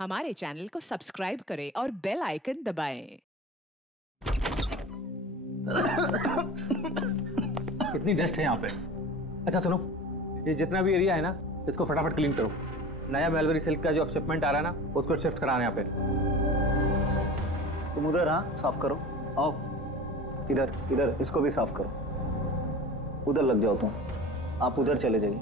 हमारे चैनल को सब्सक्राइब करें और बेल आइकन दबाएं। कितनी डस्ट है यहाँ पे। अच्छा सुनो, ये जितना भी एरिया है ना, इसको फटाफट क्लीन करो। नया मलबरी सिल्क का जो शिपमेंट आ रहा है ना, उसको शिफ्ट कराना यहाँ पे। तुम उधर, हाँ साफ करो। आओ इधर, इधर इसको भी साफ करो। उधर लग जाओ तुम, आप उधर चले जाइए।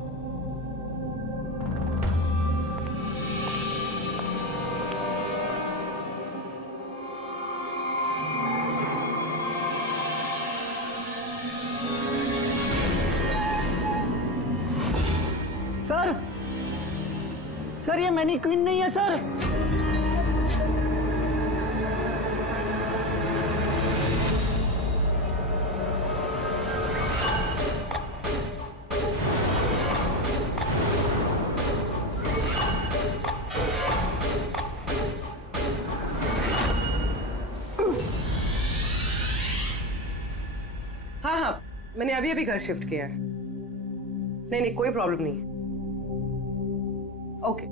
सर, सर ये मैनीक्वीन नहीं है सर। हाँ हाँ, मैंने अभी अभी घर शिफ्ट किया है। नहीं कोई प्रॉब्लम नहीं है। ओके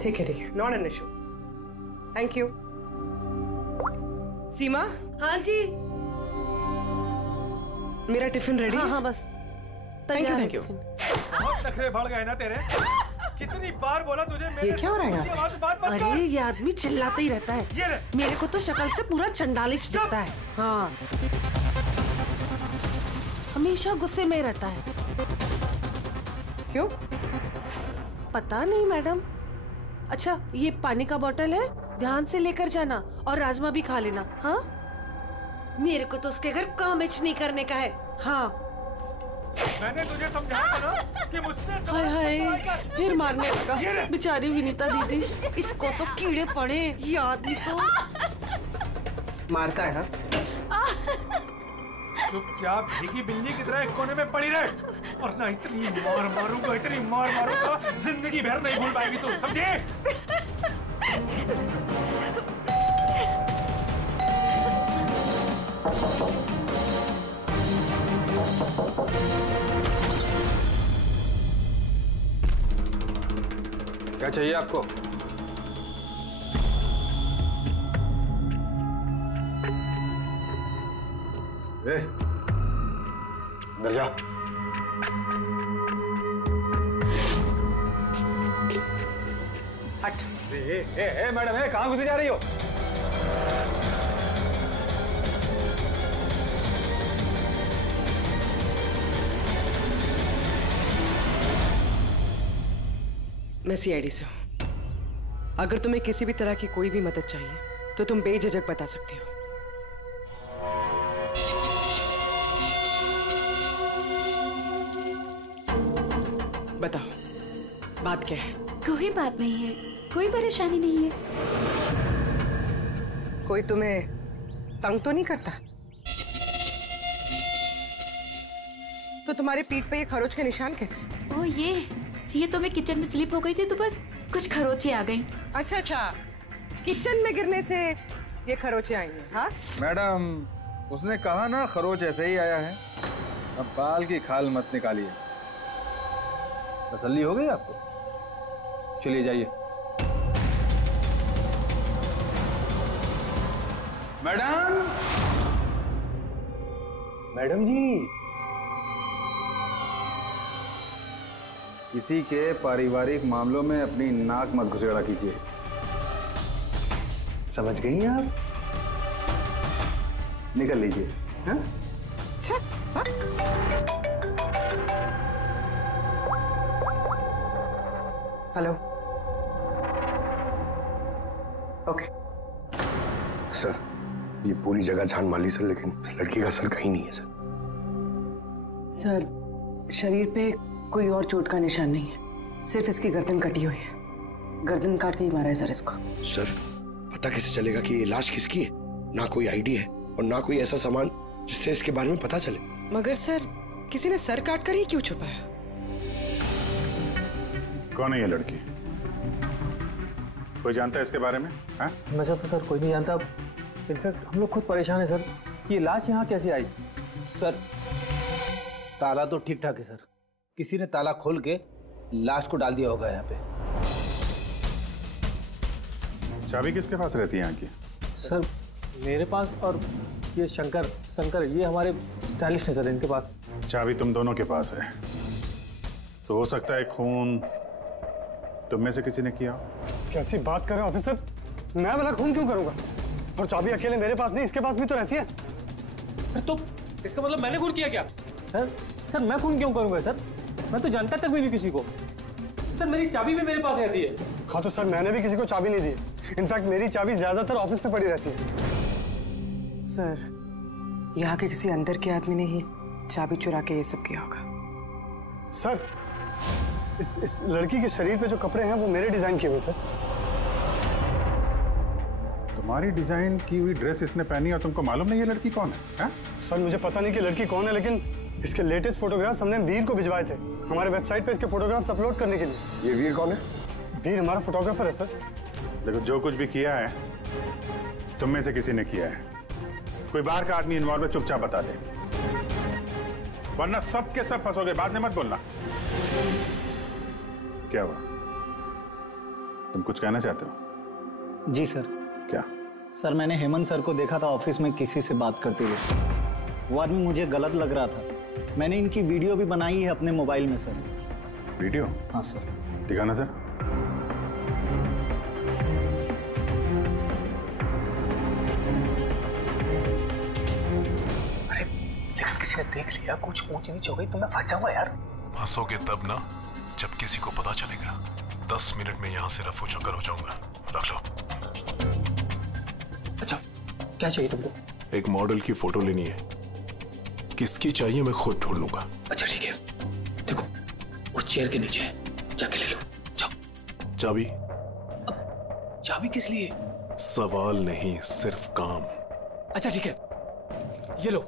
ठीक है, not an issue. Thank you. Seema. हाँ जी, मेरा टिफिन रेडी? हाँ बस। Thank you. बहुत नखरे बढ़ गए ना तेरे। कितनी बार बोला तुझे? ये क्या हो रहा है यहाँ पे? अरे ये आदमी चिल्लाते ही रहता है। मेरे को तो शक्ल से पूरा चंडालिश दिखता है। हाँ, हमेशा गुस्से में रहता है। क्यों? पता नहीं मैडम। अच्छा ये पानी का बोतल है, ध्यान से लेकर जाना और राजमा भी खा लेना। हाँ, मेरे को तो उसके घर काम नहीं करने का है। हाँ मैंने तुझे समझाया था ना कि मुझसे। हाय हाय, फिर मारने लगा बेचारी विनीता दीदी। इसको तो कीड़े पड़े, ये आदमी तो मारता है ना। चुपचाप भीगी बिल्ली की तरह एक कोने में पड़ी रहे, वरना इतनी मार मारूंगा जिंदगी भर नहीं भूल पाएगी तू, समझे? क्या चाहिए आपको? अंदर जा। हट। मैडम, कहाँ घुसी जा रही हो? मैं सीआईडी से हूँ। अगर तुम्हें किसी भी तरह की कोई भी मदद चाहिए तो तुम बेझिझक बता सकती हो। बताओ, बात क्या है? कोई बात नहीं है, कोई परेशानी नहीं है। कोई तुम्हें तंग तो नहीं करता? तो तुम्हारे पीठ पे ये खरोच के निशान कैसे? ओ ये तो मैं किचन में स्लिप हो गई थी तो बस कुछ खरोचे आ गई। अच्छा, किचन में गिरने से ये खरोचे आई हैं? हाँ मैडम, उसने कहा ना खरोच ऐसे ही आया है। अब बाल की खाल मत निकालिए। तसल्ली हो गई आपको? चलिए जाइए। मैडम जी, किसी के पारिवारिक मामलों में अपनी नाक मत घुसेड़ा कीजिए, समझ गई आप? निकल लीजिए। हाँ? हेलो। ओके सर, ये पूरी जगह जान माली सर, लेकिन इस लड़की का सर कहीं नहीं है सर। सर, शरीर पे कोई और चोट का निशान नहीं है, सिर्फ इसकी गर्दन कटी हुई है। गर्दन काट के ही मारा है सर इसको। सर, पता कैसे चलेगा कि ये लाश किसकी है? ना कोई आईडी है और ना कोई ऐसा सामान जिससे इसके बारे में पता चले। मगर सर, किसी ने सर काट कर ही क्यों छुपाया? कौन है ये लड़की? कोई जानता है इसके बारे में? हाँ? वैसे तो सर कोई नहीं जानता। इनफैक्ट हम लोग खुद परेशान है सर, ये लाश यहाँ कैसे आई? सर ताला तो ठीक ठाक है सर, किसी ने ताला खोल के लाश को डाल दिया होगा यहाँ पे। चाबी किसके पास रहती है यहाँ की? सर मेरे पास, और ये शंकर ये हमारे स्टाइलिश है सर, इनके पास। चाबी तुम दोनों के पास है, तो हो सकता है खून तुम में से किसी ने किया। कैसी बात कर रहे हो ऑफिसर? मैं भला खून क्यों करूंगा? और चाबी अकेले मेरे पास नहीं, इसके पास भी तो रहती है। तो इसका मतलब मैंने खून किया क्या? सर मैं खून क्यों करूंगा सर? मैं तो जानता तक भी नहीं किसी को। सर मेरी चाबी भी मेरे पास रहती है। हाँ तो सर मैंने भी किसी को चाबी नहीं दी। इनफैक्ट मेरी चाबी ज्यादातर ऑफिस पे पड़ी रहती है। सर यहाँ के किसी अंदर के आदमी ने ही चाबी चुरा के ये सब किया होगा। सर इस लड़की के शरीर पे जो कपड़े हैं वो मेरे डिजाइन किए हुए सर। तुम्हारी डिजाइन की हुई ड्रेस इसने पहनी और तुमको मालूम नहीं ये लड़की कौन है? सर मुझे पता नहीं कि लड़की कौन है, लेकिन इसके लेटेस्ट फोटोग्राफ्स हमने वीर को भिजवाए थे हमारे वेबसाइट पे इसके फोटोग्राफ्स अपलोड करने के लिए। ये वीर कौन है? वीर हमारा फोटोग्राफर है सर। देखो जो कुछ भी किया है तुम में से किसी ने किया है। कोई बाहर का आदमी इन्वॉल्व है, चुपचाप बता दे, वरना सब के सब फंसोगे। बाद में मत बोलना। क्या हुआ? तुम कुछ कहना चाहते हो? जी सर। क्या? सर मैंने हेमंत सर को देखा था ऑफिस में किसी से बात करते हुए। वो आदमी मुझे गलत लग रहा था। मैंने इनकी वीडियो भी बनाई है अपने मोबाइल में सर। वीडियो? हाँ सर। दिखाना सर। अरे लेकिन किसी ने देख लिया, कुछ ऊंच नीच हो गई तो मैं फंस जाऊंगा यार। फंसोगे तब ना जब किसी को पता चलेगा। 10 मिनट में यहाँ से रफू चक्कर हो जाऊंगा। रख लो। अच्छा क्या चाहिए तुमको? एक मॉडल की फोटो लेनी है। किसकी चाहिए मैं खुद ढूंढ लूंगा। अच्छा ठीक है, देखो उस चेयर के नीचे जाके ले लो। जाओ। चाबी? चाबी किस लिए? सवाल नहीं, सिर्फ काम। अच्छा ठीक है, ये लो।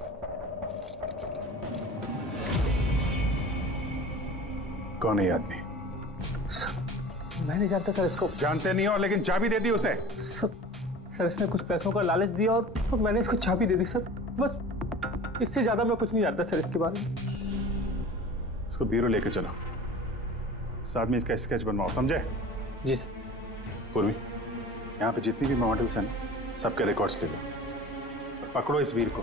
कौन है ये आदमी? सर मैं नहीं जानता सर इसको। जानते नहीं हो, लेकिन चाबी दे दी उसे। सर इसने कुछ पैसों का लालच दिया और तो मैंने इसको चाबी दे दी सर। बस इससे ज्यादा मैं कुछ नहीं जानता सर इसके बारे में। इसको ब्यूरो लेके चलो, साथ में इसका स्केच बनवाओ, समझे? जी सर। पूर्वी, यहाँ पे जितनी भी मॉडल्स हैं ना, सबके रिकॉर्ड्स ले लो और पकड़ो इस वीर को।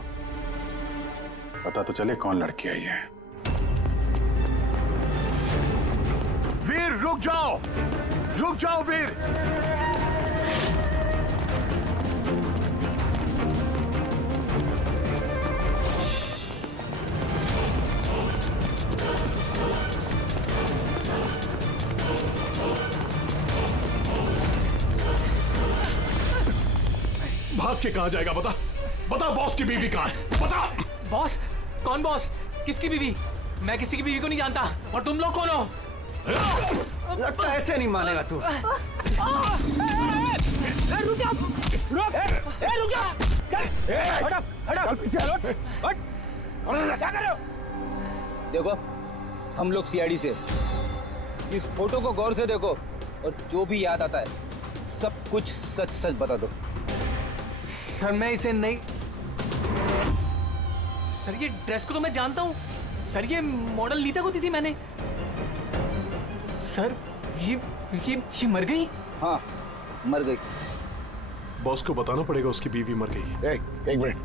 पता तो चले कौन लड़की आई है। वीर रुक जाओ, रुक जाओ वीर। भाग के कहाँ जाएगा? बता बता, बॉस की बीवी कहाँ है? बता। बॉस? कौन बॉस? किसकी बीवी? मैं किसी की बीवी को नहीं जानता। और तुम लोग कौन हो? लगता है ऐसे नहीं मानेगा तू। रुक जा, रुक जा। हट पीछे हट। क्या कर रहे हो? देखो हम लोग सीआईडी से, इस फोटो को गौर से देखो और जो भी याद आता है सब कुछ सच सच बता दो। सर मैं इसे नहीं। सर ये ड्रेस को तो मैं जानता हूँ सर, ये मॉडल नीता को दी थी मैंने। सर ये मर गई? हाँ मर गई। बॉस को बताना पड़ेगा उसकी बीवी मर गई। एक मिनट,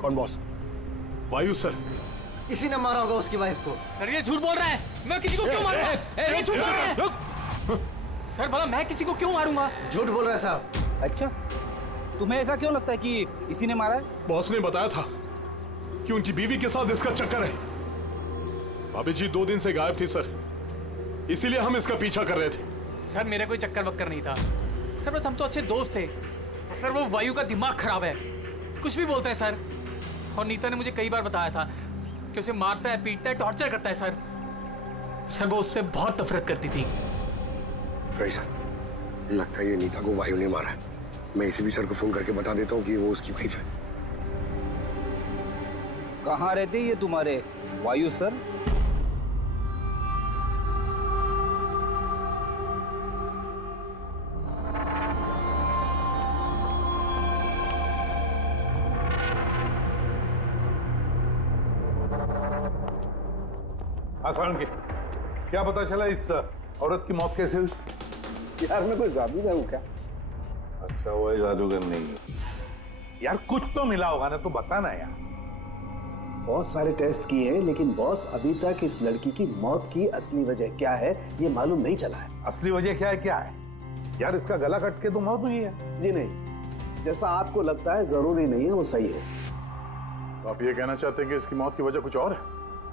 कौन बॉस? वायु सर। इसी ने मारा होगा उसकी वाइफ को। सर ये झूठ बोल रहा है। मैं किसी को क्यों मारूंगा? ये झूठ बोल रहा है। सर भला मैं किसी को क्यों मारूंगा? झूठ बोल रहा है साहब। अच्छा तुम्हें ऐसा क्यों लगता है कि इसी ने मारा है? बॉस ने बताया था कि उनकी बीवी के साथ इसका चक्कर है। भाभी जी 2 दिन से गायब थी सर, इसीलिए हम इसका पीछा कर रहे थे। सर मेरा कोई चक्कर वक्कर नहीं था सर, बस हम तो अच्छे दोस्त थे। सर वो वायु का दिमाग खराब है, कुछ भी बोलता है सर। और नीता ने मुझे कई बार बताया था कि उसे मारता है, पीटता है, टॉर्चर करता है सर। सर वो उससे बहुत नफरत करती थी। सर लगता है ये नीता को वायु ने मारा है। मैं इसी भी सर को फोन करके बता देता हूँ कि वो उसकी वाइफ है। कहाँ रहते ये तुम्हारे वायु सर? की क्या पता चला इस औरत की मौत कैसे हुई? यार मैं कोई जादूगर हूँ क्या? अच्छा वो जादूगर नहीं यार, कुछ तो मिला होगा ना, तो बताना यार। बहुत सारे टेस्ट किए हैं लेकिन बॉस अभी तक इस लड़की की मौत की असली वजह क्या है ये मालूम नहीं चला है। असली वजह क्या है यार? इसका गला कट के तो मौत हुई है। जी नहीं, जैसा आपको लगता है जरूरी नहीं है वो सही है। तो आप ये कहना चाहते हैं कि इसकी मौत की वजह कुछ और है?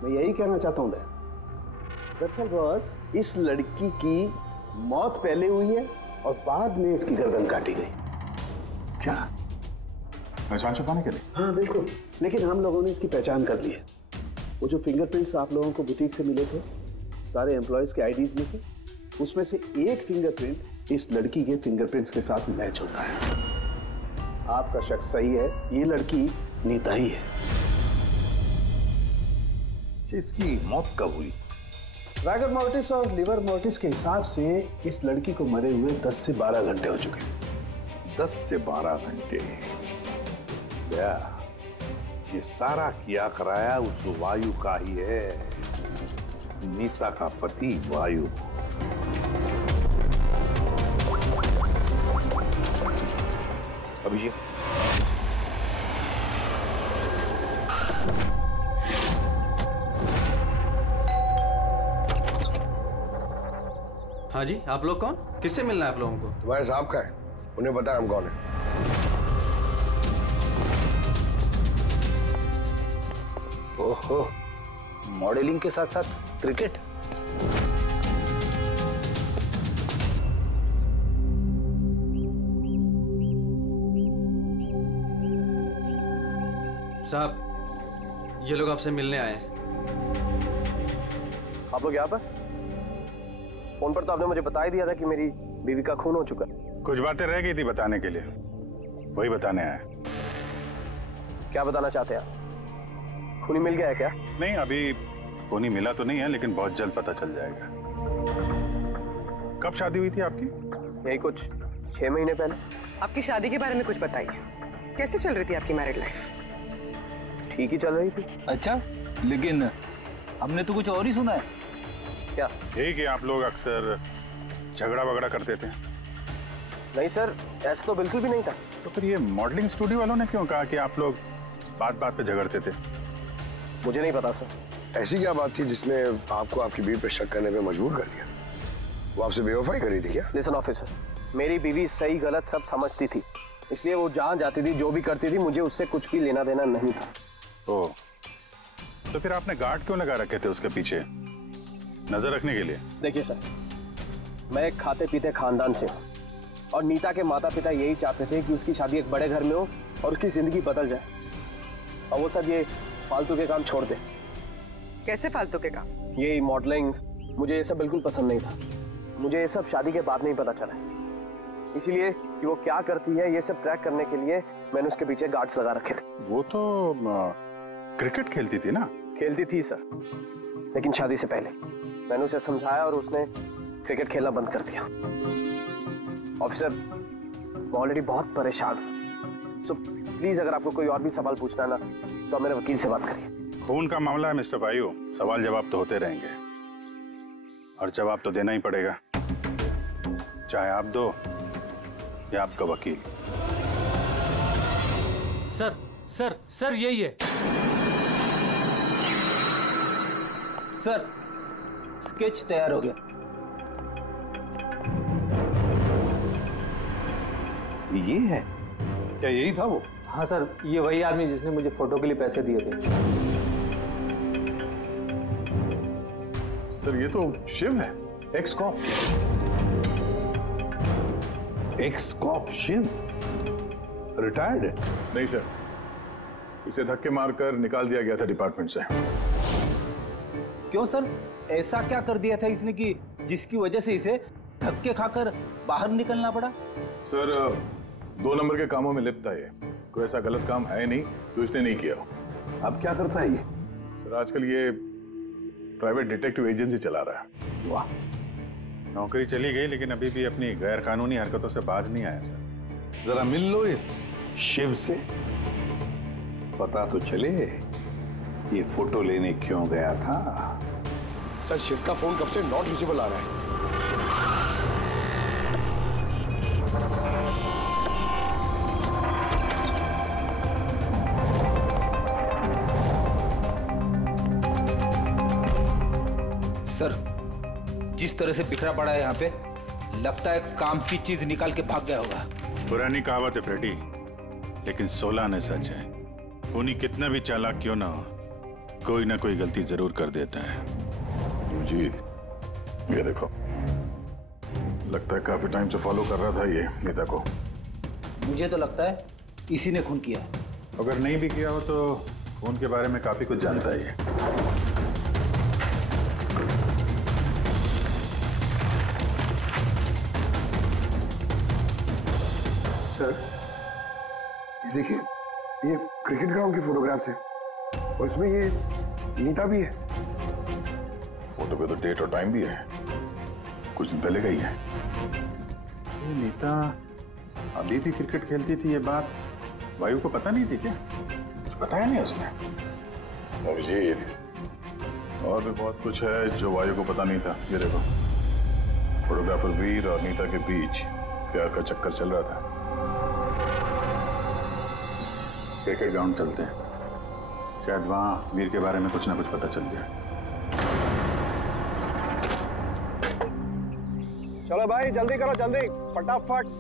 मैं यही कहना चाहता हूँ। दरअसल बॉस, इस लड़की की मौत पहले हुई है और बाद में इसकी गर्दन काटी गई। क्या? पहचान छुपाने के लिए? हाँ बिल्कुल, लेकिन हम लोगों ने इसकी पहचान कर ली है। वो जो फिंगरप्रिंट्स आप लोगों को बुटीक से मिले थे सारे एम्प्लॉयज के आईडीज में से, उसमें से एक फिंगरप्रिंट इस लड़की के फिंगरप्रिंट्स के साथ मैच होता है। आपका शक सही है, ये लड़की नीता ही है। इसकी मौत कब हुई? रैगर मोर्टिस और लिवर मोर्टिस के हिसाब से इस लड़की को मरे हुए 10 से 12 घंटे हो चुके हैं। 10 से 12 घंटे? ये सारा किया कराया उस वायु का ही है, नीता का पति वायु। अभिषेक, हाँ जी, आप लोग कौन? किससे मिलना है आप लोगों को? तुम्हारे साहब का है, उन्हें पता है हम कौन है। ओहो, मॉडलिंग के साथ साथ क्रिकेट। साहब, ये लोग आपसे मिलने आए हैं। आप लोग यहाँ पर? फोन पर तो आपने मुझे बता ही दिया था कि मेरी बीवी का खून हो चुका है। कुछ बातें रह गई थी बताने के लिए, वही बताने आया। क्या बताना चाहते हैं आप? खूनी मिल गया है क्या? नहीं, अभी खूनी मिला तो नहीं है, लेकिन बहुत जल्द पता चल जाएगा। कब शादी हुई थी आपकी? यही कुछ 6 महीने पहले। आपकी शादी के बारे में कुछ बताइए, कैसे चल रही थी आपकी मैरिड लाइफ? ठीक ही चल रही थी। अच्छा, लेकिन हमने तो कुछ और ही सुना है। क्या? यही कि आप लोग अक्सर झगड़ा वगड़ा करते थे। नहीं सर, ऐसा तो बिल्कुल भी नहीं था। तो फिर ये मॉडलिंग स्टूडियो वालों ने क्यों कहा कि आप लोग बात बात पे झगड़ते थे? मुझे नहीं पता सर। ऐसी क्या बात थी जिसने आपको आपकी बीवी पे शक करने पे मजबूर कर दिया? वो आपसे बेवफाई कर रही थी क्या? लिसन ऑफिसर, मेरी बीवी सही गलत सब समझती थी, इसलिए वो जहाँ जाती थी जो भी करती थी मुझे उससे कुछ भी लेना देना नहीं था। ओह, तो फिर आपने गार्ड क्यों लगा रखे थे उसके पीछे, नजर रखने के लिए? देखिए सर, मैं एक खाते पीते खानदान से हूँ और नीता के माता पिता यही चाहते थे कि उसकी शादी एक बड़े घर में हो और उसकी जिंदगी बदल जाए, और वो सब ये फालतू के काम छोड़ दे। कैसे फालतू के काम? ये मॉडलिंग, मुझे ये सब बिल्कुल पसंद नहीं था। मुझे ये सब शादी के बाद नहीं पता चला, इसीलिए कि वो क्या करती है ये सब ट्रैक करने के लिए मैंने उसके पीछे गार्ड्स लगा रखे थे। वो तो क्रिकेट खेलती थी ना? खेलती थी सर, लेकिन शादी से पहले मैंने उसे समझाया और उसने क्रिकेट खेलना बंद कर दिया। ऑफिसर, मैं ऑलरेडी बहुत परेशान हूँ, सो प्लीज अगर आपको कोई और भी सवाल पूछना है ना तो मेरे वकील से बात करिए। खून का मामला है मिस्टर वायु, सवाल जवाब तो होते रहेंगे और जवाब तो देना ही पड़ेगा, चाहे आप दो या आपका वकील। सर सर सर यही है सर, स्केच तैयार हो गया। ये है क्या? यही था वो? हाँ सर, ये वही आदमी जिसने मुझे फोटो के लिए पैसे दिए थे। सर ये तो शिव है, ex cop. Ex cop Shiv retired है? नहीं सर, इसे धक्के मारकर निकाल दिया गया था डिपार्टमेंट से। क्यों सर, ऐसा क्या कर दिया था इसने कि जिसकी वजह से इसे धक्के खाकर बाहर निकलना पड़ा? सर 2 नंबर के कामों में लिप्त है ये, कोई ऐसा गलत काम है नहीं तो इसने नहीं किया। अब क्या करता है ये? सर आजकल ये प्राइवेट डिटेक्टिव एजेंसी चला रहा है। वाह, नौकरी चली गई लेकिन अभी भी अपनी गैर कानूनी हरकतों से बाज नहीं आया सर। जरा मिल लो इस शिव से, पता तो चले ये फोटो लेने क्यों गया था। सर शिव का फोन कब से नॉट रीचेबल आ रहा है। जिस तरह से बिखरा पड़ा है यहाँ पे, लगता है काम की चीज निकाल के भाग गया होगा। पुरानी कहावत है फ्रेडी, लेकिन 16 आने सच है। खूनी कितना भी चालाक क्यों ना हो, कोई ना कोई गलती जरूर कर देता है। जी ये देखो, लगता है काफी टाइम से फॉलो कर रहा था ये नीता को। मुझे तो लगता है इसी ने खून किया। अगर नहीं भी किया हो तो खून के बारे में काफी कुछ जानता है ये। सर ये देखिए, ये क्रिकेट ग्राउंड की फोटोग्राफ्स है और इसमें ये नीता भी है। फोटो पे तो डेट और टाइम भी है, कुछ दिन पहले गई है। ये नीता अभी भी क्रिकेट खेलती थी, ये बात वायु को पता नहीं थी क्या? कुछ बताया नहीं उसने? अभिजीत, और भी बहुत कुछ है जो वायु को पता नहीं था। ये देखो, फोटोग्राफर वीर और नीता के बीच प्यार का चक्कर चल रहा था। क्रिकेट ग्राउंड चलते हैं, शायद वहां वीर के बारे में कुछ ना कुछ पता चल गया। चलो भाई जल्दी करो, जल्दी फटाफट,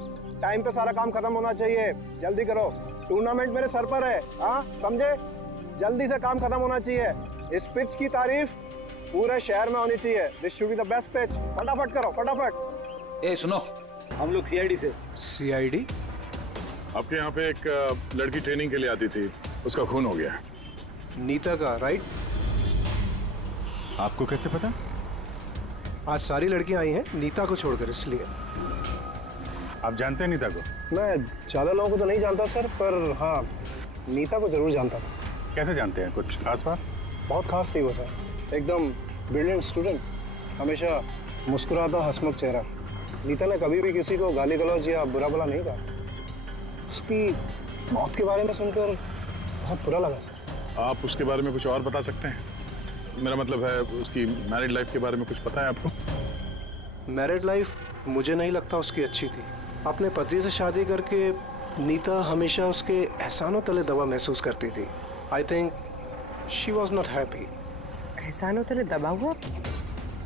टाइम पे सारा काम खत्म होना चाहिए। जल्दी करो, टूर्नामेंट मेरे सर पर है, हाँ समझे? जल्दी से काम खत्म होना चाहिए। इस पिच की तारीफ पूरे शहर में होनी चाहिए। This should be the best pitch. फटाफट करो, फटाफट। ए सुनो, हम लोग सीआईडी से। सीआईडी? आपके यहाँ पे एक लड़की ट्रेनिंग के लिए आती थी, उसका खून हो गया। नीता का, राइट? आपको कैसे पता? आज सारी लड़कियां आई हैं नीता को छोड़कर, इसलिए। आप जानते हैं नीता को? मैं ज्यादा लोगों को तो नहीं जानता सर, पर हाँ नीता को जरूर जानता था। कैसे जानते हैं? कुछ खास बात? बहुत खास थी वो सर, एकदम ब्रिलियंट स्टूडेंट, हमेशा मुस्कुराता हंसमुख चेहरा। नीता ने कभी भी किसी को गाली गलौज या बुरा भला नहीं कहा। उसकी मौत के बारे में सुनकर बहुत बुरा लगा सर। आप उसके बारे में कुछ और बता सकते हैं? मेरा मतलब है उसकी मैरिड लाइफ के बारे में कुछ पता है आपको? मैरिड लाइफ मुझे नहीं लगता उसकी अच्छी थी। अपने पति से शादी करके नीता हमेशा उसके एहसानों तले दबा महसूस करती थी। I think she was not happy. एहसानों तले दबा हुआ?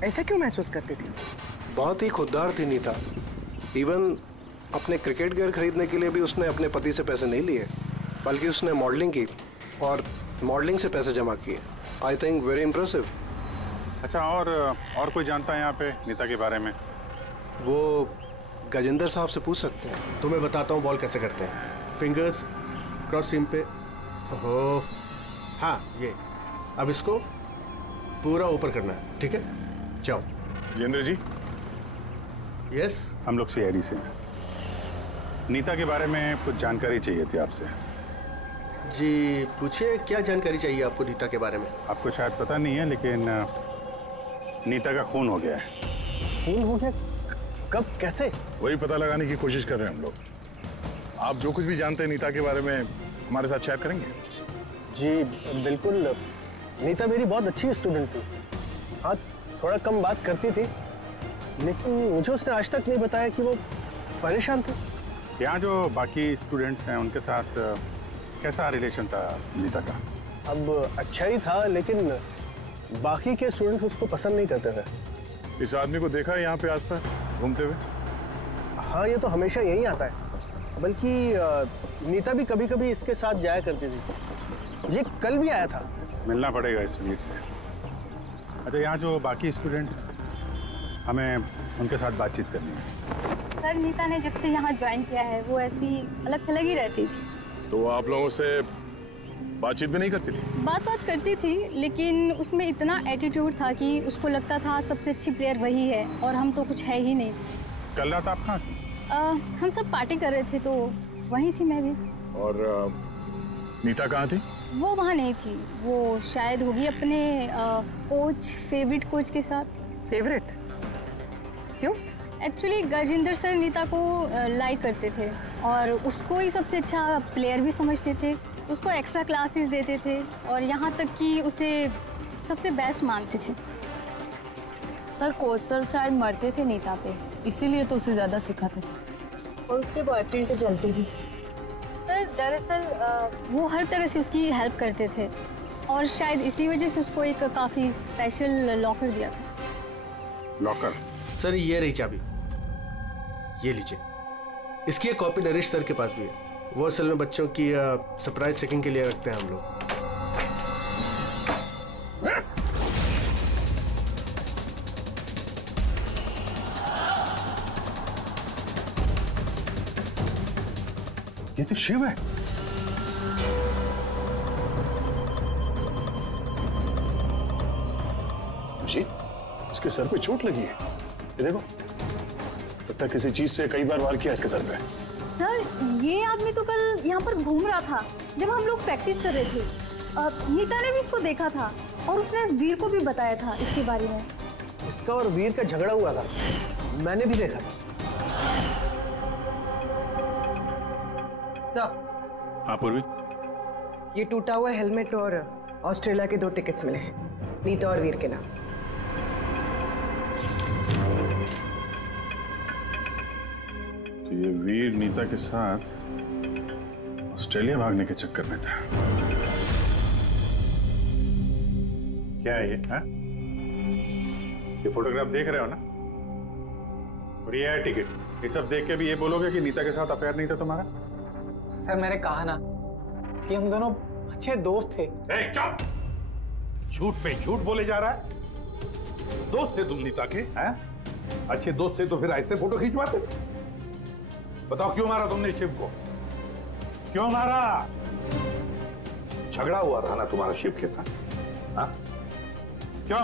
ऐसा क्यों महसूस करती थी? बहुत ही खुददार थी नीता। इवन अपने क्रिकेट गियर खरीदने के लिए भी उसने अपने पति से पैसे नहीं लिए, बल्कि उसने मॉडलिंग की और मॉडलिंग से पैसे जमा किए। I think very impressive. अच्छा, और कोई जानता है यहाँ पे नीता के बारे में? वो गजेंद्र साहब से पूछ सकते हैं। तुम्हें बताता हूँ बॉल कैसे करते हैं। फिंगर्स क्रॉस सीम पे, ओहो हाँ ये, अब इसको पूरा ऊपर करना है, ठीक है? जाओ। जितेंद्र जी। यस? हम लोग सीआईडी से। नीता के बारे में कुछ जानकारी चाहिए थी आपसे। जी पूछिए, क्या जानकारी चाहिए आपको नीता के बारे में? आपको शायद पता नहीं है, लेकिन नीता का खून हो गया है। खून हो गया? कब, कैसे? वही पता लगाने की कोशिश कर रहे हैं हम लोग। आप जो कुछ भी जानते हैं नीता के बारे में हमारे साथ शेयर करेंगे? जी बिल्कुल। नीता मेरी बहुत अच्छी स्टूडेंट थी। हाँ थोड़ा कम बात करती थी, लेकिन मुझे उसने आज तक नहीं बताया कि वो परेशान थी। यहाँ जो बाकी स्टूडेंट्स हैं उनके साथ कैसा रिलेशन था नीता का? अब अच्छा ही था, लेकिन बाकी के स्टूडेंट्स उसको पसंद नहीं करते थे। इस आदमी को देखा है यहाँ पे आसपास घूमते हुए? हाँ ये तो हमेशा यही आता है, बल्कि नीता भी कभी कभी इसके साथ जाया करती थी। ये कल भी आया था। मिलना पड़ेगा इस वीर से। अच्छा, यहाँ जो बाकी स्टूडेंट्स हैं हमें उनके साथ बातचीत करनी है। सर नीता ने जब से यहाँ ज्वाइन किया है वो ऐसी अलग थलग ही रहती थी। तो आप लोगों से बातचीत भी नहीं करती थी? बात करती थी, लेकिन उसमें इतना एटीट्यूड था कि उसको लगता था सबसे अच्छी प्लेयर वही है और हम तो कुछ है ही नहीं। कल रात आप कहाँ थी? हम सब पार्टी कर रहे थे तो वहीं थी मैं भी। और नीता कहाँ थी? वो वहाँ नहीं थी, वो शायद होगी अपने कोच, फेवरेट कोच के साथ। फेवरेट? क्यों? एक्चुअली गजेंद्र सर नीता को लाइक करते थे और उसको ही सबसे अच्छा प्लेयर भी समझते थे। उसको एक्स्ट्रा क्लासेस देते थे और यहाँ तक कि उसे सबसे बेस्ट मानते थे। सर कोच सर शायद मरते थे नीता पे, इसीलिए तो उसे ज़्यादा सिखाते थे और उसके बॉयफ्रेंड से जलती भी। सर दरअसल वो हर तरह से उसकी हेल्प करते थे और शायद इसी वजह से उसको एक काफ़ी स्पेशल लॉकर दिया था। लॉकर? सर ये रही चाबी, ये लीजिए। इसकी एक कॉपी नरेश सर के पास भी है। वो असल में बच्चों की सरप्राइज चेकिंग के लिए रखते हैं हम लोग। ये तो शिव है। अभिजीत, इसके सर पे चोट लगी है। ये देखो, लगता है किसी चीज से कई बार वार किया इसके सर पे। सर ये आदमी तो कल यहाँ पर घूम रहा था जब हम लोग प्रैक्टिस कर रहे थे। नीता ने भी इसको देखा था और उसने वीर को भी बताया था इसके बारे में। इसका और वीर का झगड़ा हुआ था, मैंने भी देखा था। सर। हाँ पूर्वी, ये टूटा हुआ हेलमेट और ऑस्ट्रेलिया के 2 टिकट्स मिले हैं, नीता और वीर के नाम। तो ये वीर नीता के साथ ऑस्ट्रेलिया भागने के चक्कर में था। क्या है ये? हाँ? ये फोटोग्राफ देख रहे हो ना? और ये है टिकट। ये सब देख के भी ये बोलोगे कि नीता के साथ अफेयर नहीं था तुम्हारा? सर मैंने कहा ना कि हम दोनों अच्छे दोस्त थे। चुप! झूठ पे झूठ बोले जा रहा है। दोस्त थे तुम नीता के? हैं? अच्छे दोस्त थे तो फिर ऐसे फोटो खिंचवाते? बताओ क्यों मारा तुमने शिव को? क्यों मारा? झगड़ा हुआ था ना तुम्हारा शिव के साथ? हाँ? क्यों?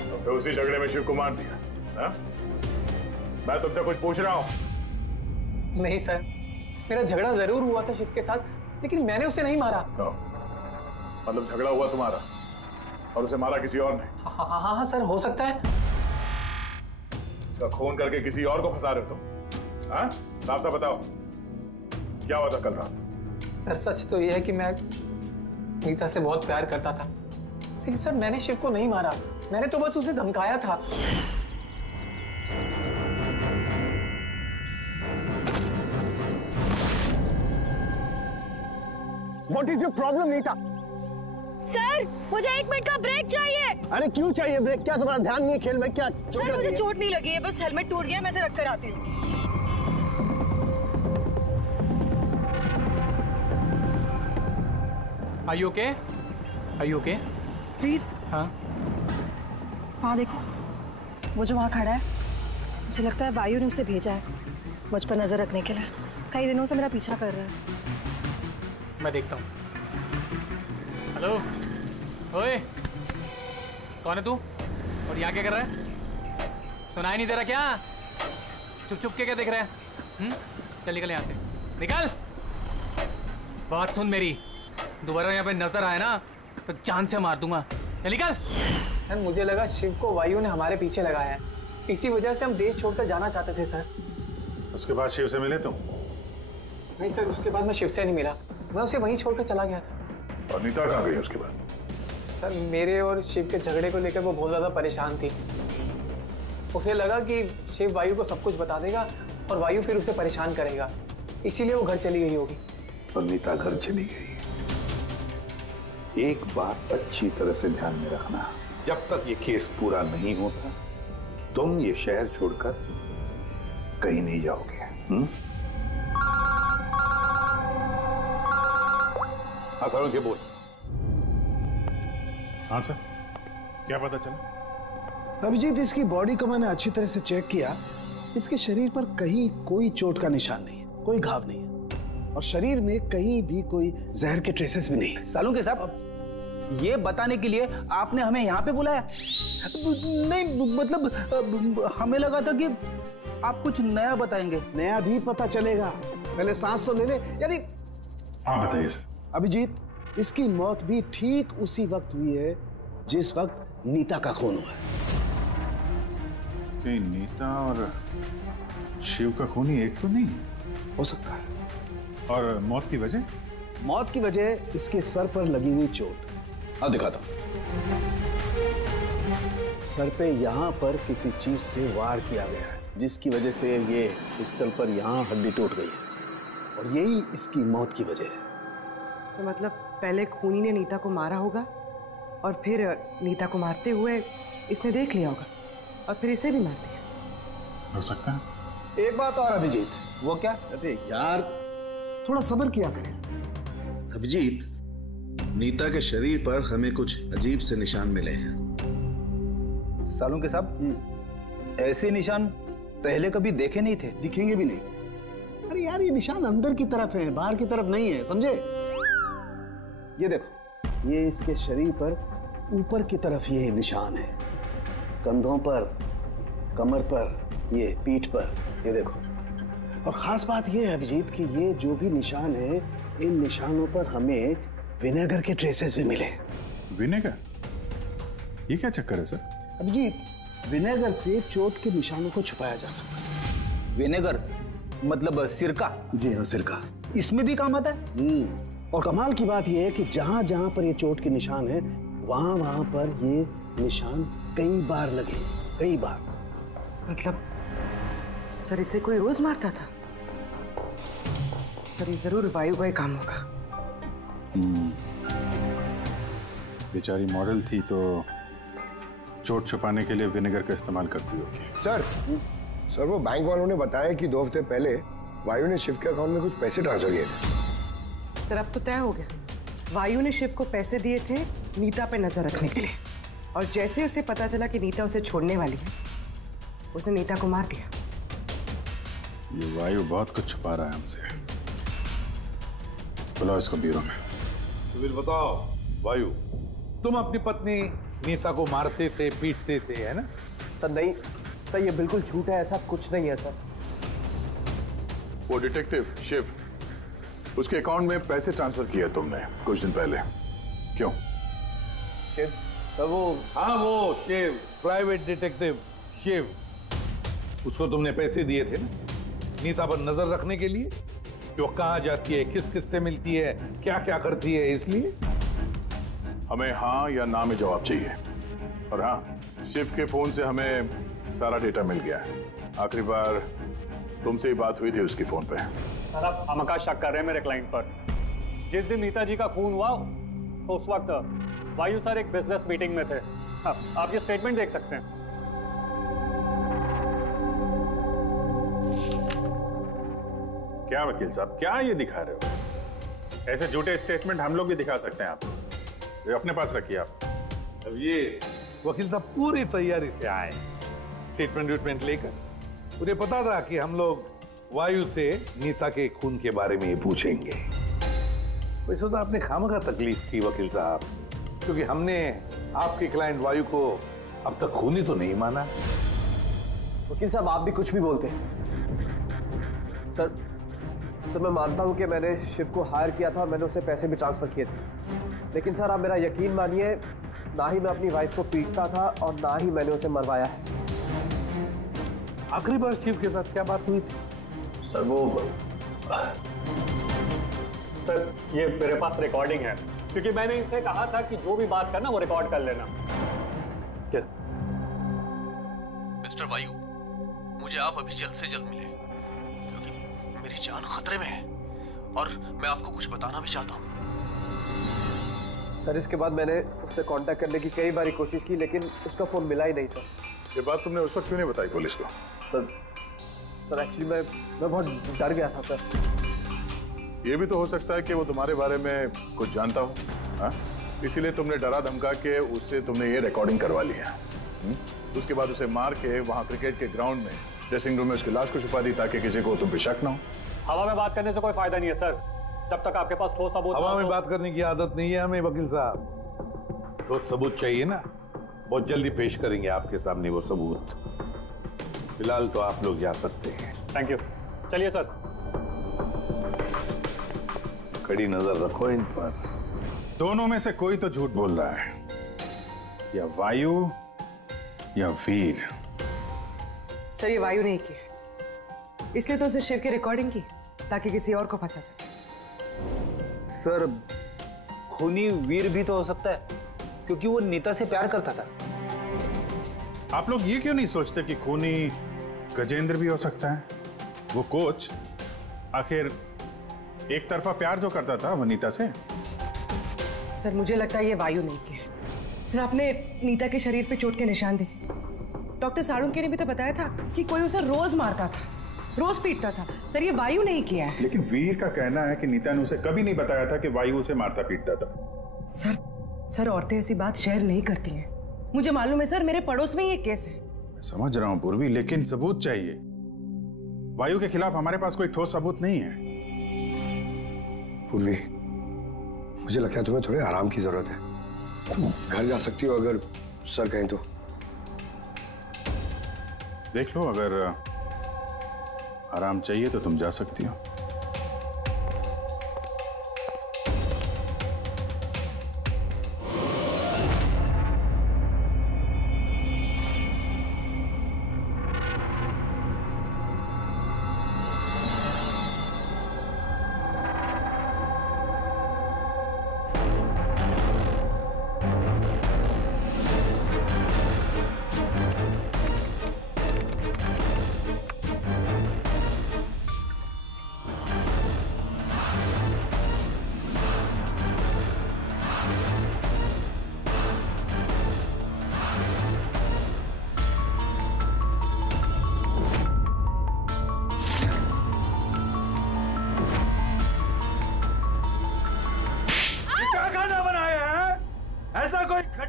तो फिर उसी झगड़े में शिव को मार दिया। हाँ? मैं तुमसे कुछ पूछ रहा हूं। नहीं सर, मेरा झगड़ा जरूर हुआ था शिव के साथ, लेकिन मैंने उसे नहीं मारा। मतलब झगड़ा हुआ तुम्हारा और उसे मारा किसी और ने? हाँ सर, हो सकता है। इसका खून करके किसी और को फंसा रहे हो तुम? हाँ? साफ साफ बताओ, क्या हुआ था कल रात? सर सच तो यह है कि मैं नीता से बहुत प्यार करता था, लेकिन सर मैंने शिव को नहीं मारा, मैंने तो बस उसे धमकाया था। What is your problem, Neeta? Sir मुझे 1 मिनट का ब्रेक चाहिए। अरे क्यों चाहिए ब्रेक? क्या तुम्हारा ध्यान नहीं है खेल में? क्या सर मुझे चोट नहीं लगी है, बस हेलमेट टूट गया, मैं इसे रख कर आती हूँ। Are you okay? Are you okay? वीर। हाँ? हाँ देखो, वो जो वहाँ खड़ा है, मुझे लगता है वायु ने उसे भेजा है मुझ पर नजर रखने के लिए। कई दिनों से मेरा पीछा कर रहा है। मैं देखता हूँ। हेलो, ओए, कौन है तू? और यहाँ क्या कर रहा है? सुनाई नहीं दे रहा क्या? चुप चुप के क्या देख रहा है? चल निकल यहाँ से, निकल। बात सुन मेरी, दोबारा यहाँ पे नजर आए ना तो जान से मार दूंगा। चल निकल। सर मुझे लगा शिव को वायु ने हमारे पीछे लगाया है, इसी वजह से हम देश छोड़कर जाना चाहते थे सर। उसके बाद शिव से मिले तुम? नहीं सर, उसके बाद मैं शिव से नहीं मिला, मैं उसे वहीं छोड़कर चला गया था। और नीता कहाँ गई उसके बाद? सर मेरे और शिव के झगड़े को लेकर वो बहुत ज्यादा परेशान थी। उसे लगा कि शिव वायु को सब कुछ बता देगा और वायु फिर उसे परेशान करेगा, इसीलिए वो घर चली गई होगी। और नीता घर चली गई। एक बात अच्छी तरह से ध्यान में रखना, जब तक ये केस पूरा नहीं होता तुम ये शहर छोड़कर कहीं नहीं जाओगे। हाँ सारुण के बोल। हाँ सर, क्या पता चला? अभिजीत, इसकी बॉडी को मैंने अच्छी तरह से चेक किया। इसके शरीर पर कहीं कोई चोट का निशान नहीं है, कोई घाव नहीं है और शरीर में कहीं भी कोई जहर के ट्रेसेस भी नहीं है। सालुंके साहब, ये बताने के लिए आपने हमें यहाँ पे बुलाया? नहीं मतलब हमें लगा था कि आप कुछ नया बताएंगे। नया भी पता चलेगा, पहले सांस तो ले ले। यानी हाँ बताइए सर। अभिजीत, इसकी मौत भी ठीक उसी वक्त हुई है जिस वक्त नीता का खून हुआ। कहीं नीता और शिव का खून ही एक तो नहीं हो सकता है। और मौत की वजह? मौत की वजह इसके सर पर लगी हुई चोट। अब दिखाता हूं। सर पे यहां पर किसी चीज से वार किया गया है, जिसकी वजह से ये पिस्टल पर यहां हड्डी टूट गई है और यही इसकी मौत की वजह है। मतलब पहले खूनी ने नीता को मारा होगा और फिर नीता को मारते हुए इसने देख लिया होगा और फिर इसे भी मार दिया। हो सकता है। एक बात और अभिजीत। वो क्या? अरे यार थोड़ा सब्र किया करें। अभिजीत, नीता के शरीर पर हमें कुछ अजीब से निशान मिले हैं। सालों के साहब, ऐसे निशान पहले कभी देखे नहीं थे। दिखेंगे भी नहीं। अरे यार ये निशान अंदर की तरफ है, बाहर की तरफ नहीं है, समझे? ये देखो, ये इसके शरीर पर ऊपर की तरफ ये निशान है, कंधों पर, कमर पर, ये पीठ पर, ये देखो। और खास बात ये है अभिजीत कि ये जो भी निशान है, इन निशानों पर हमें विनेगर के ट्रेसेस भी मिले। विनेगर? ये क्या चक्कर है सर? अभिजीत, विनेगर से चोट के निशानों को छुपाया जा सकता है। विनेगर मतलब सिरका? जी हाँ, सिरका। इसमें भी काम आता है। और कमाल की बात यह है कि जहां जहां पर ये चोट के निशान है, वहां वहां पर ये निशान कई बार लगे, कई बार। मतलब सर इसे कोई रोज मारता था? सर ये जरूर वायु का ही काम होगा। बेचारी मॉडल थी तो चोट छुपाने के लिए विनेगर का इस्तेमाल करती होगी। सर वो बैंक वालों ने बताया कि 2 हफ्ते पहले वायु ने शिव के अकाउंट में कुछ पैसे ट्रांसफर किए थे। सर अब तो तय हो गया, वायु ने शिव को पैसे दिए थे नीता पे नजर रखने के लिए, और जैसे उसे पता चला कि नीता उसे छोड़ने वाली है, उसने नीता को मार दिया। ये वायु बहुत कुछ छुपा रहा है हमसे। बुलाओ इसको ब्यूरो में। सिविल बताओ वायु, तुम अपनी पत्नी नीता को मारते थे, पीटते थे, है ना? सर नहीं सर, ये बिल्कुल झूठ है, ऐसा कुछ नहीं है सर। वो डिटेक्टिव शिव, उसके अकाउंट में पैसे ट्रांसफर किए तुमने कुछ दिन पहले, क्यों? शिव सर वो, हाँ वो शिव, प्राइवेट डिटेक्टिव शिव, उसको तुमने पैसे दिए थे ना नीता पर नजर रखने के लिए कि वो कहाँ जाती है, किस किस से मिलती है, क्या क्या करती है, इसलिए हमें हाँ या ना में जवाब चाहिए। और हाँ, शिव के फोन से हमें सारा डेटा मिल गया है। आखिरी बार तुमसे ही बात हुई थी उसके फोन पे। सर आप हमका शक कर रहे हैं मेरे क्लाइंट पर। जिस दिन नीता जी का खून हुआ तो उस वक्त वायु सर एक बिजनेस मीटिंग में थे। हाँ, आप ये स्टेटमेंट देख सकते हैं। क्या वकील साहब, क्या ये दिखा रहे हो? ऐसे झूठे स्टेटमेंट हम लोग भी दिखा सकते हैं आपको, ये अपने पास रखिए आप। अब ये वकील साहब पूरी तैयारी से आए स्टेटमेंट लेकर। मुझे पता था कि हम लोग वायु से नीता के खून के बारे में पूछेंगे। वैसे तो आपने खामखा तकलीफ की वकील साहब, क्योंकि हमने आपके क्लाइंट वायु को अब तक खूनी तो नहीं माना। वकील साहब आप भी कुछ भी बोलते हैं। सर मैं मानता हूं कि मैंने शिव को हायर किया था और मैंने उसे पैसे भी ट्रांसफर किए थे, लेकिन सर आप मेरा यकीन मानिए, ना ही मैं अपनी वाइफ को पीटता था और ना ही मैंने उसे मरवाया है। आखिरी बार शिव के साथ क्या बात हुई थी? सर वो सर ये मेरे पास रिकॉर्डिंग है, क्योंकि मैंने इनसे कहा था कि जो भी बात करना वो रिकॉर्ड कर लेना। क्या? मिस्टर वायु, मुझे आप अभी जल्द से जल्द मिले, क्योंकि मेरी जान खतरे में है और मैं आपको कुछ बताना भी चाहता हूँ। सर इसके बाद मैंने उससे कांटेक्ट करने की कई बार कोशिश की, लेकिन उसका फोन मिला ही नहीं सर। ये बात तुमने उस वक्त क्यों नहीं बताई पुलिस को? सर एक्चुअली मैं बहुत डर गया था सर। ये भी तो हो सकता है कि वो तुम्हारे बारे में कुछ जानता हो, हाँ? इसीलिए तुमने डरा धमका के उससे तुमने ये रिकॉर्डिंग करवा लिया। उसके बाद उसे मार के वहाँ क्रिकेट के ग्राउंड में ड्रेसिंग रूम में उसकी लाश को छुपा दी, ताकि किसी को तुम पे शक ना हो। हवा में बात करने से कोई फायदा नहीं है सर, जब तक आपके पास ठोस सबूत। हवा में बात करने की आदत नहीं है हमें वकील साहब, ठोस सबूत चाहिए ना, बहुत जल्दी पेश करेंगे आपके सामने वो सबूत। फिलहाल तो आप लोग जा सकते हैं। थैंक यू, चलिए सर। कड़ी नजर रखो इन पर। दोनों में से कोई तो झूठ बोल रहा है, या वायु या वीर। सर ये वायु नहीं की, इसलिए तो उसे शिव की रिकॉर्डिंग की ताकि किसी और को फंसा सके। सर खूनी वीर भी तो हो सकता है, क्योंकि वो नीता से प्यार करता था। आप लोग ये क्यों नहीं सोचते कि खूनी गजेंद्र भी हो सकता है? वो कोच आखिर एक तरफा प्यार जो करता था वो नीता से। सर मुझे लगता है ये वायु नहीं की है, सर आपने नीता के शरीर पे चोट के निशान देखे। डॉक्टर साळुंखे ने भी तो बताया था कि कोई उसे रोज मारता था, रोज पीटता था। सर ये वायु नहीं किया है। लेकिन वीर का कहना है कि नीता ने उसे कभी नहीं बताया था कि वायु उसे मारता पीटता था। सर औरतें ऐसी बात शेयर नहीं करती हैं। मुझे मालूम है सर, मेरे पड़ोस में ये केस है। समझ रहा हूं पूर्वी, लेकिन सबूत चाहिए। वायु के खिलाफ हमारे पास कोई ठोस सबूत नहीं है। पूर्वी, मुझे लगता है तुम्हें थोड़े आराम की जरूरत है। तुम घर जा सकती हो अगर सर कहें तो। देख लो, अगर आराम चाहिए तो तुम जा सकती हो।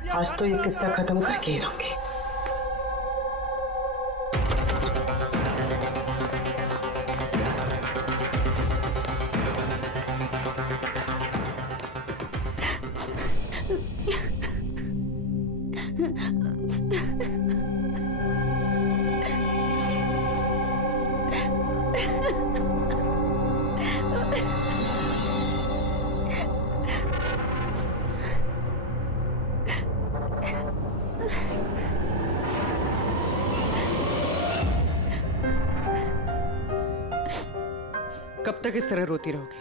आज तो ये किस्सा खत्म करके ही रहूंगी। कब तक इस तरह रोती रहोगी?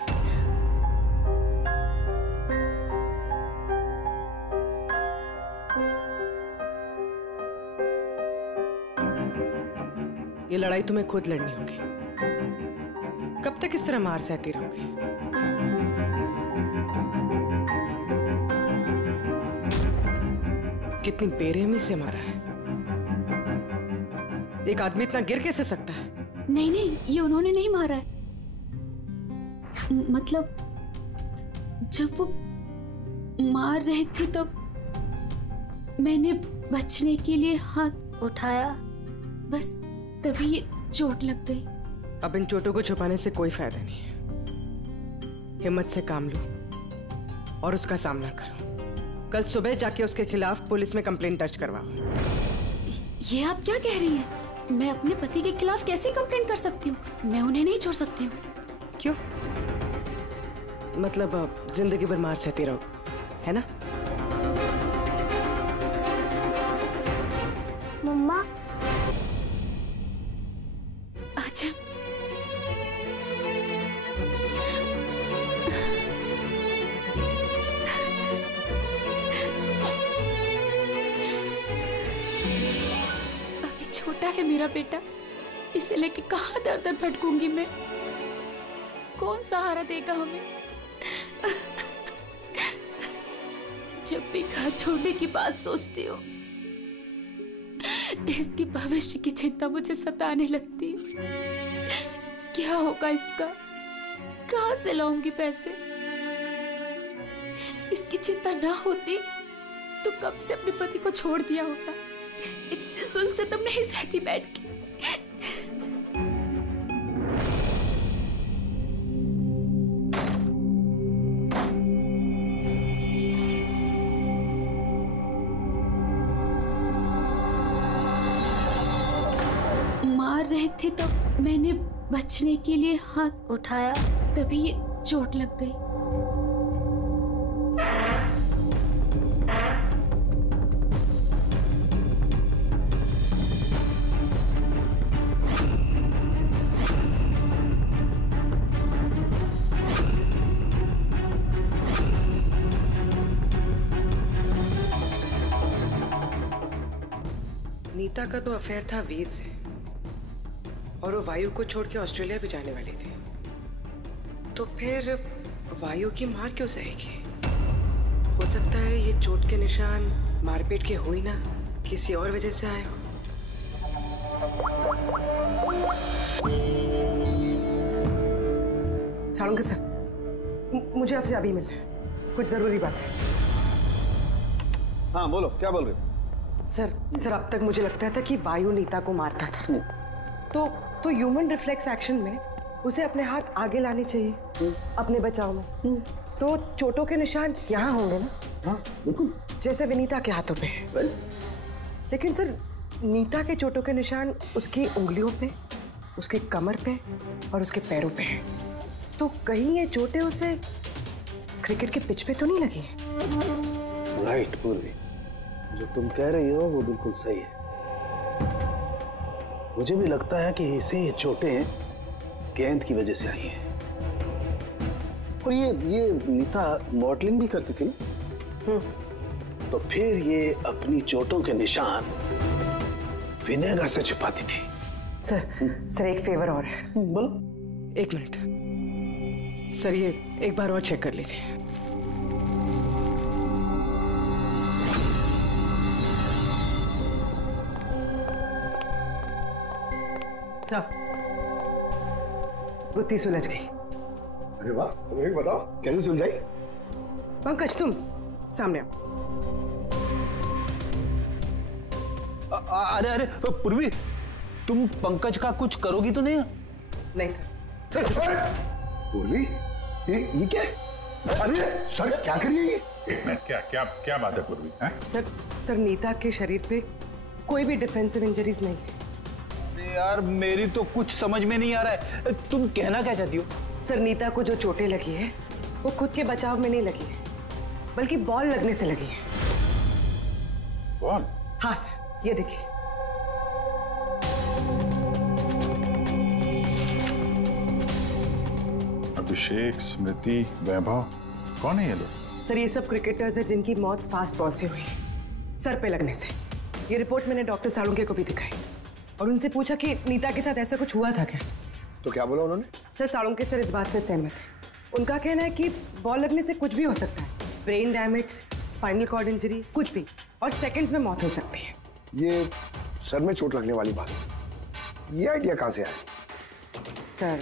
ये लड़ाई तुम्हें खुद लड़नी होगी। कब तक इस तरह मार सहती रहोगी? कितनी बेरहमी से मारा है। एक आदमी इतना गिर कैसे सकता है? नहीं नहीं, ये उन्होंने नहीं मारा है। मतलब जब वो मार रहे थे तब मैंने बचने के लिए हाथ उठाया, बस तभी ये चोट लग गई। अब इन चोटों को छुपाने से कोई फायदा नहीं है। हिम्मत से काम लो और उसका सामना करो। कल सुबह जाके उसके खिलाफ पुलिस में कंप्लेंट दर्ज करवाओ। ये आप क्या कह रही हैं? मैं अपने पति के खिलाफ कैसे कंप्लेंट कर सकती हूँ? मैं उन्हें नहीं छोड़ सकती हूँ। क्यों? मतलब जिंदगी भर मार सहती रहो, है ना? मम्मा, अच्छा अभी छोटा है मेरा बेटा, इसे लेके कहाँ दर दर भटकूंगी मैं? कौन सहारा देगा हमें? जब भी घर छोड़ने की बात सोचती हूँ, इसके भविष्य की चिंता मुझे सताने लगती है। क्या होगा इसका? कहाँ से लाऊंगी पैसे? इसकी चिंता ना होती तो कब से अपने पति को छोड़ दिया होता। इतने सुन से तुम नहीं सहती बैठ के। रहे थे तब मैंने बचने के लिए हाथ उठाया, तभी ये चोट लग गई। नीता का तो अफेयर था वीर से, और वो वायु को छोड़ के ऑस्ट्रेलिया भी जाने वाली थी। तो फिर वायु की मार क्यों सहेगी? हो सकता है ये चोट के निशान मारपीट के हुई ना, किसी और वजह से आए हो। साळुंके सर, मुझे आपसे अभी मिलना है, कुछ जरूरी बात है। हाँ बोलो, क्या बोल रहे हो? सर अब तक मुझे लगता था कि वायु नीता को मारता था, तो ह्यूमन रिफ्लेक्स एक्शन में उसे अपने हाथ आगे लाने चाहिए अपने बचाव में। तो चोटों के निशान यहाँ होंगे ना? हाँ बिल्कुल, जैसे विनीता के हाथों पे है। लेकिन सर, नीता के चोटों के निशान उसकी उंगलियों पे, उसकी कमर पे और उसके पैरों पे है। तो कहीं ये चोटें उसे क्रिकेट के पिच पे तो नहीं लगी है? राइट पूर्वी, जो तुम कह रही हो वो बिल्कुल सही है। मुझे भी लगता है कि इसे ये चोटें गेंद की वजह से आई हैं। और ये नीता मॉडलिंग भी करती थी ना, तो फिर ये अपनी चोटों के निशान विनेगर से छुपाती थी। सर एक फेवर और है। बोलो। 1 मिनट सर, ये एक बार और चेक कर लीजिए। सर, गुत्ती सुलझ गई। अरे वाह, तुम्हें बताओ कैसे सुलझाई? पंकज तुम सामने आओ। अरे पूर्वी, तुम पंकज का कुछ करोगी तो नहीं? नहीं सर। पूर्वी, ये क्या है? अरे सर क्या कर रही है ये? एक मिनट, क्या बात है पूर्वी? सर नीता के शरीर पे कोई भी डिफेंसिव इंजरीज नहीं है। यार मेरी तो कुछ समझ में नहीं आ रहा है, तुम कहना क्या चाहती हो? सर नीता को जो चोटें लगी है वो खुद के बचाव में नहीं लगी है, बल्कि बॉल लगने से लगी है। बॉल? हाँ सर, ये देखिए। अभिषेक, स्मृति, वैभव, कौन है ये लोग? सर ये सब क्रिकेटर्स हैं जिनकी मौत फास्ट बॉल से हुई, सर पे लगने से। ये रिपोर्ट मैंने डॉक्टर साळुंके को भी दिखाई और उनसे पूछा कि नीता के साथ ऐसा कुछ हुआ था क्या। तो क्या बोला उन्होंने? सर साळुंके सर इस बात से सहमत है। उनका कहना है कि बॉल लगने से कुछ भी हो सकता है, brain damage, spinal cord injury, कुछ भी, और सेकंड्स में मौत हो सकती है। ये सर में चोट लगने वाली बात, ये आइडिया कहाँ से आया? सर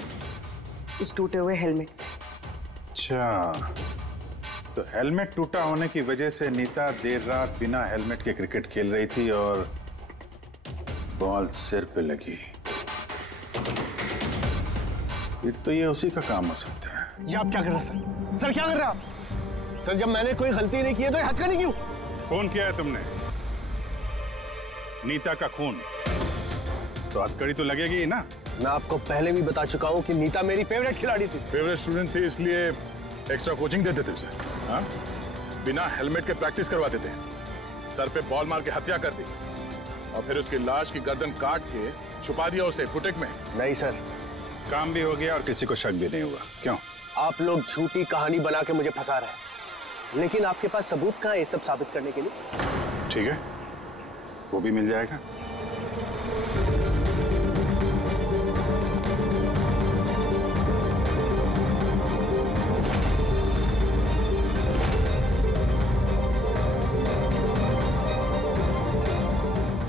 उस टूटे हुए हेलमेट से। अच्छा, तो हेलमेट टूटा होने की वजह से नीता देर रात बिना हेलमेट के क्रिकेट खेल रही थी और बॉल सिर पे लगी। फिर तो ये उसी का काम हो सकता है। ये आप क्या कर रहे हैं सर? सर क्या कर रहे हैं आप? सर जब मैंने कोई गलती नहीं की है तो ये हथकड़ी क्यों? खून किया है तुमने, नीता का खून, तो हथकड़ी तो लगेगी ही ना। मैं आपको पहले भी बता चुका हूँ कि नीता मेरी फेवरेट खिलाड़ी थी। फेवरेट स्टूडेंट थी इसलिए एक्स्ट्रा कोचिंग देते थे उसे, हाँ? बिना हेलमेट के प्रैक्टिस करवाते थे, सर पे बॉल मार के हत्या कर दी और फिर उसकी लाश की गर्दन काट के छुपा दिया उसे बुटीक में। नहीं सर, काम भी हो गया और किसी को शक भी नहीं हुआ। क्यों? आप लोग झूठी कहानी बना के मुझे फंसा रहे हैं, लेकिन आपके पास सबूत कहाँ है ये सब साबित करने के लिए? ठीक है, वो भी मिल जाएगा।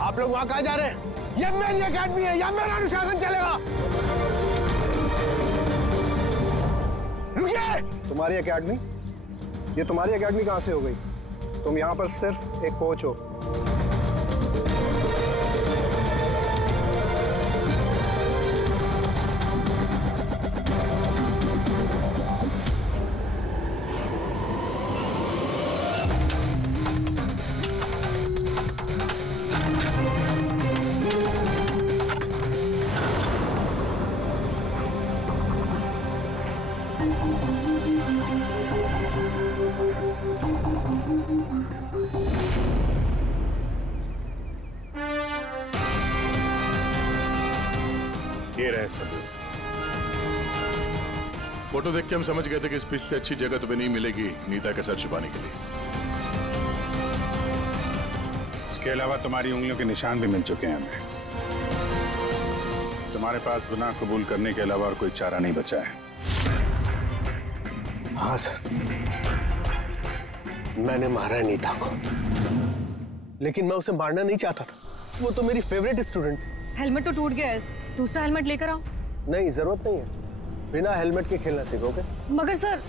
आप लोग वहां कहाँ जा रहे हैं? ये मेरी एकेडमी है, यहाँ मेरा अनुशासन चलेगा। रुकिए! तुम्हारी एकेडमी? ये तुम्हारी एकेडमी कहाँ से हो गई? तुम यहाँ पर सिर्फ एक कोच हो। ये रहे सबूत। फोटो देख के हम समझ गए थे कि इस पिच से अच्छी जगह तुम्हें नहीं मिलेगी नीता का सर छुपाने के लिए। इसके अलावा तुम्हारी उंगलियों के निशान भी मिल चुके हैं हमें। तुम्हारे पास गुनाह कबूल करने के अलावा और कोई चारा नहीं बचा है। हाँ सर, मैंने मारा है नीता को, लेकिन मैं उसे मारना नहीं चाहता था। वो तो मेरी फेवरेट स्टूडेंट थी। हेलमेट तो टूट गया है, दूसरा हेलमेट लेकर आओ। नहीं, जरूरत नहीं है, बिना हेलमेट के खेलना सीखोगे। मगर सर,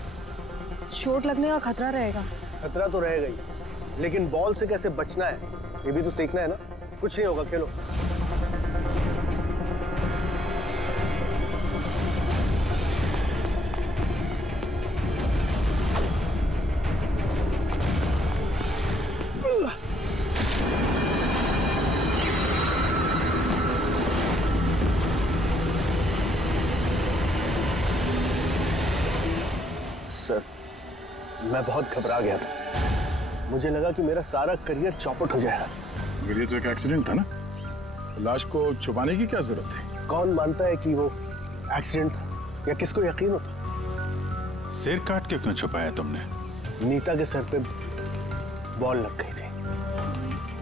चोट लगने का खतरा रहेगा। खतरा तो रहेगा ही, लेकिन बॉल से कैसे बचना है ये भी तो सीखना है ना। कुछ नहीं होगा, खेलो। सर, मैं बहुत घबरा गया था। मुझे लगा कि मेरा सारा करियर चौपट हो जाएगा। मेरे तो एक एक्सीडेंट था ना, लाश को छुपाने की क्या जरूरत थी? कौन मानता है कि वो एक्सीडेंट था या किसको यकीन होता? सिर काट के क्यों छुपाया तुमने? नीता के सर पे बॉल लग गई थी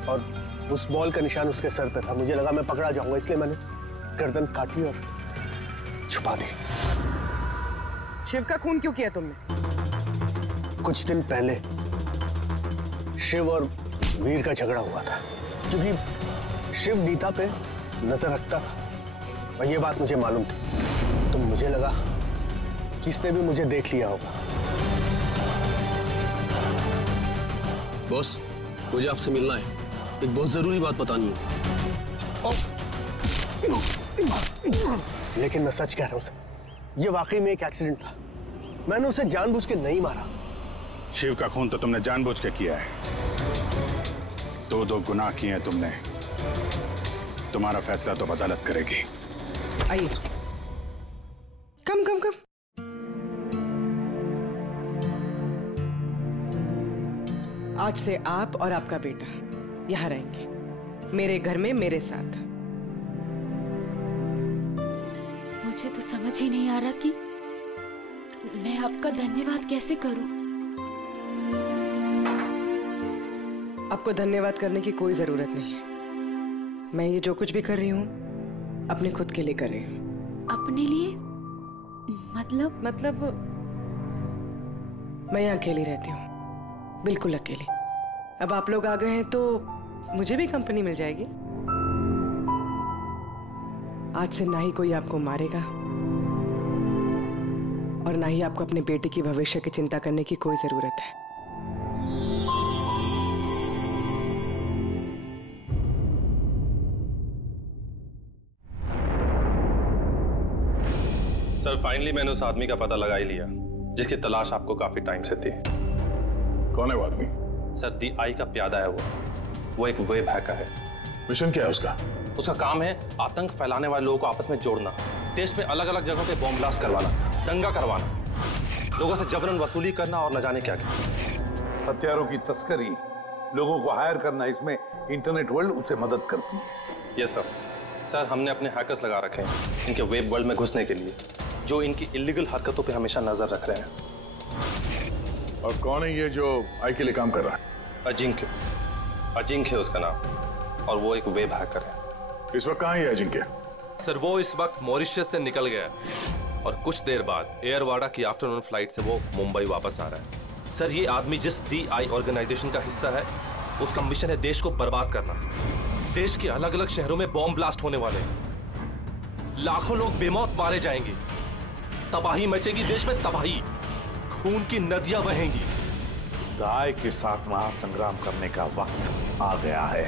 और उस बॉल का निशान उसके सर पे था। मुझे लगा मैं पकड़ा जाऊंगा, इसलिए मैंने गर्दन काटी और छुपा दी। शिव का खून क्यों किया तुमने? कुछ दिन पहले शिव और वीर का झगड़ा हुआ था, क्योंकि शिव नीता पे नजर रखता था और ये बात मुझे मालूम थी। तो मुझे लगा कि इसने भी मुझे देख लिया होगा। बॉस, मुझे आपसे मिलना है, एक बहुत जरूरी बात बतानी है। लेकिन मैं सच कह रहा हूं सर, ये वाकई में एक एक्सीडेंट था। मैंने उसे जानबूझ के नहीं मारा। शिव का खून तो तुमने जानबूझ के किया है। दो गुनाह किए हैं तुमने। तुम्हारा फैसला तो अदालत करेगी। आइए। कम। आज से आप और आपका बेटा यहाँ रहेंगे, मेरे घर में मेरे साथ। मुझे तो समझ ही नहीं आ रहा कि मैं आपका धन्यवाद कैसे करूं। आपको धन्यवाद करने की कोई जरूरत नहीं है। मैं ये जो कुछ भी कर रही हूँ अपने खुद के लिए कर रही हूँ। अपने लिए? मतलब मैं यहाँ अकेली रहती हूँ, बिल्कुल अकेली। अब आप लोग आ गए हैं तो मुझे भी कंपनी मिल जाएगी। आज से ना ही कोई आपको मारेगा और ना ही आपको अपने बेटे की भविष्य की चिंता करने की कोई जरूरत है। सर, फाइनली मैंने उस आदमी का पता लगा ही लिया जिसकी तलाश आपको काफी टाइम से थी। कौन है वो आदमी? सर, DI का प्यादा है वो एक वेब हैकर है। मिशन क्या है उसका? उसका काम है आतंक फैलाने वाले लोगों को आपस में जोड़ना, देश में अलग अलग जगहों पे बॉम्ब ब्लास्ट करवाना, दंगा करवाना, लोगों से जबरन वसूली करना और न जाने क्या क्या। हथियारों की तस्करी, लोगों को हायर करना, इसमें इंटरनेट वर्ल्ड उसे मदद करती है। यस सर, हमने अपने हैकर्स लगा रखे हैं इनके वेब वर्ल्ड में घुसने के लिए, जो इनकी इलीगल हरकतों पे हमेशा नजर रख रहे हैं। और कौन है ये जो आई के लिए काम कर रहा है? अजिंक्य है उसका नाम, और वो एक वेब हैकर है। इस वक्त कहाँ है अजिंक्य? सर, वो इस वक्त मॉरिशस से निकल गया और कुछ देर बाद एयरवाडा की आफ्टरनून फ्लाइट से वो मुंबई वापस आ रहा है। सर, ये आदमी जिस DI ऑर्गेनाइजेशन का हिस्सा है, उसका मिशन है देश को बर्बाद करना। देश के अलग अलग शहरों में बॉम्ब ब्लास्ट होने वाले हैं, लाखों लोग बेमौत मारे जाएंगे, तबाही मचेगी, देश में तबाही, खून की नदियां बहेंगी। दाय के साथ महासंग्राम करने का वक्त आ गया है।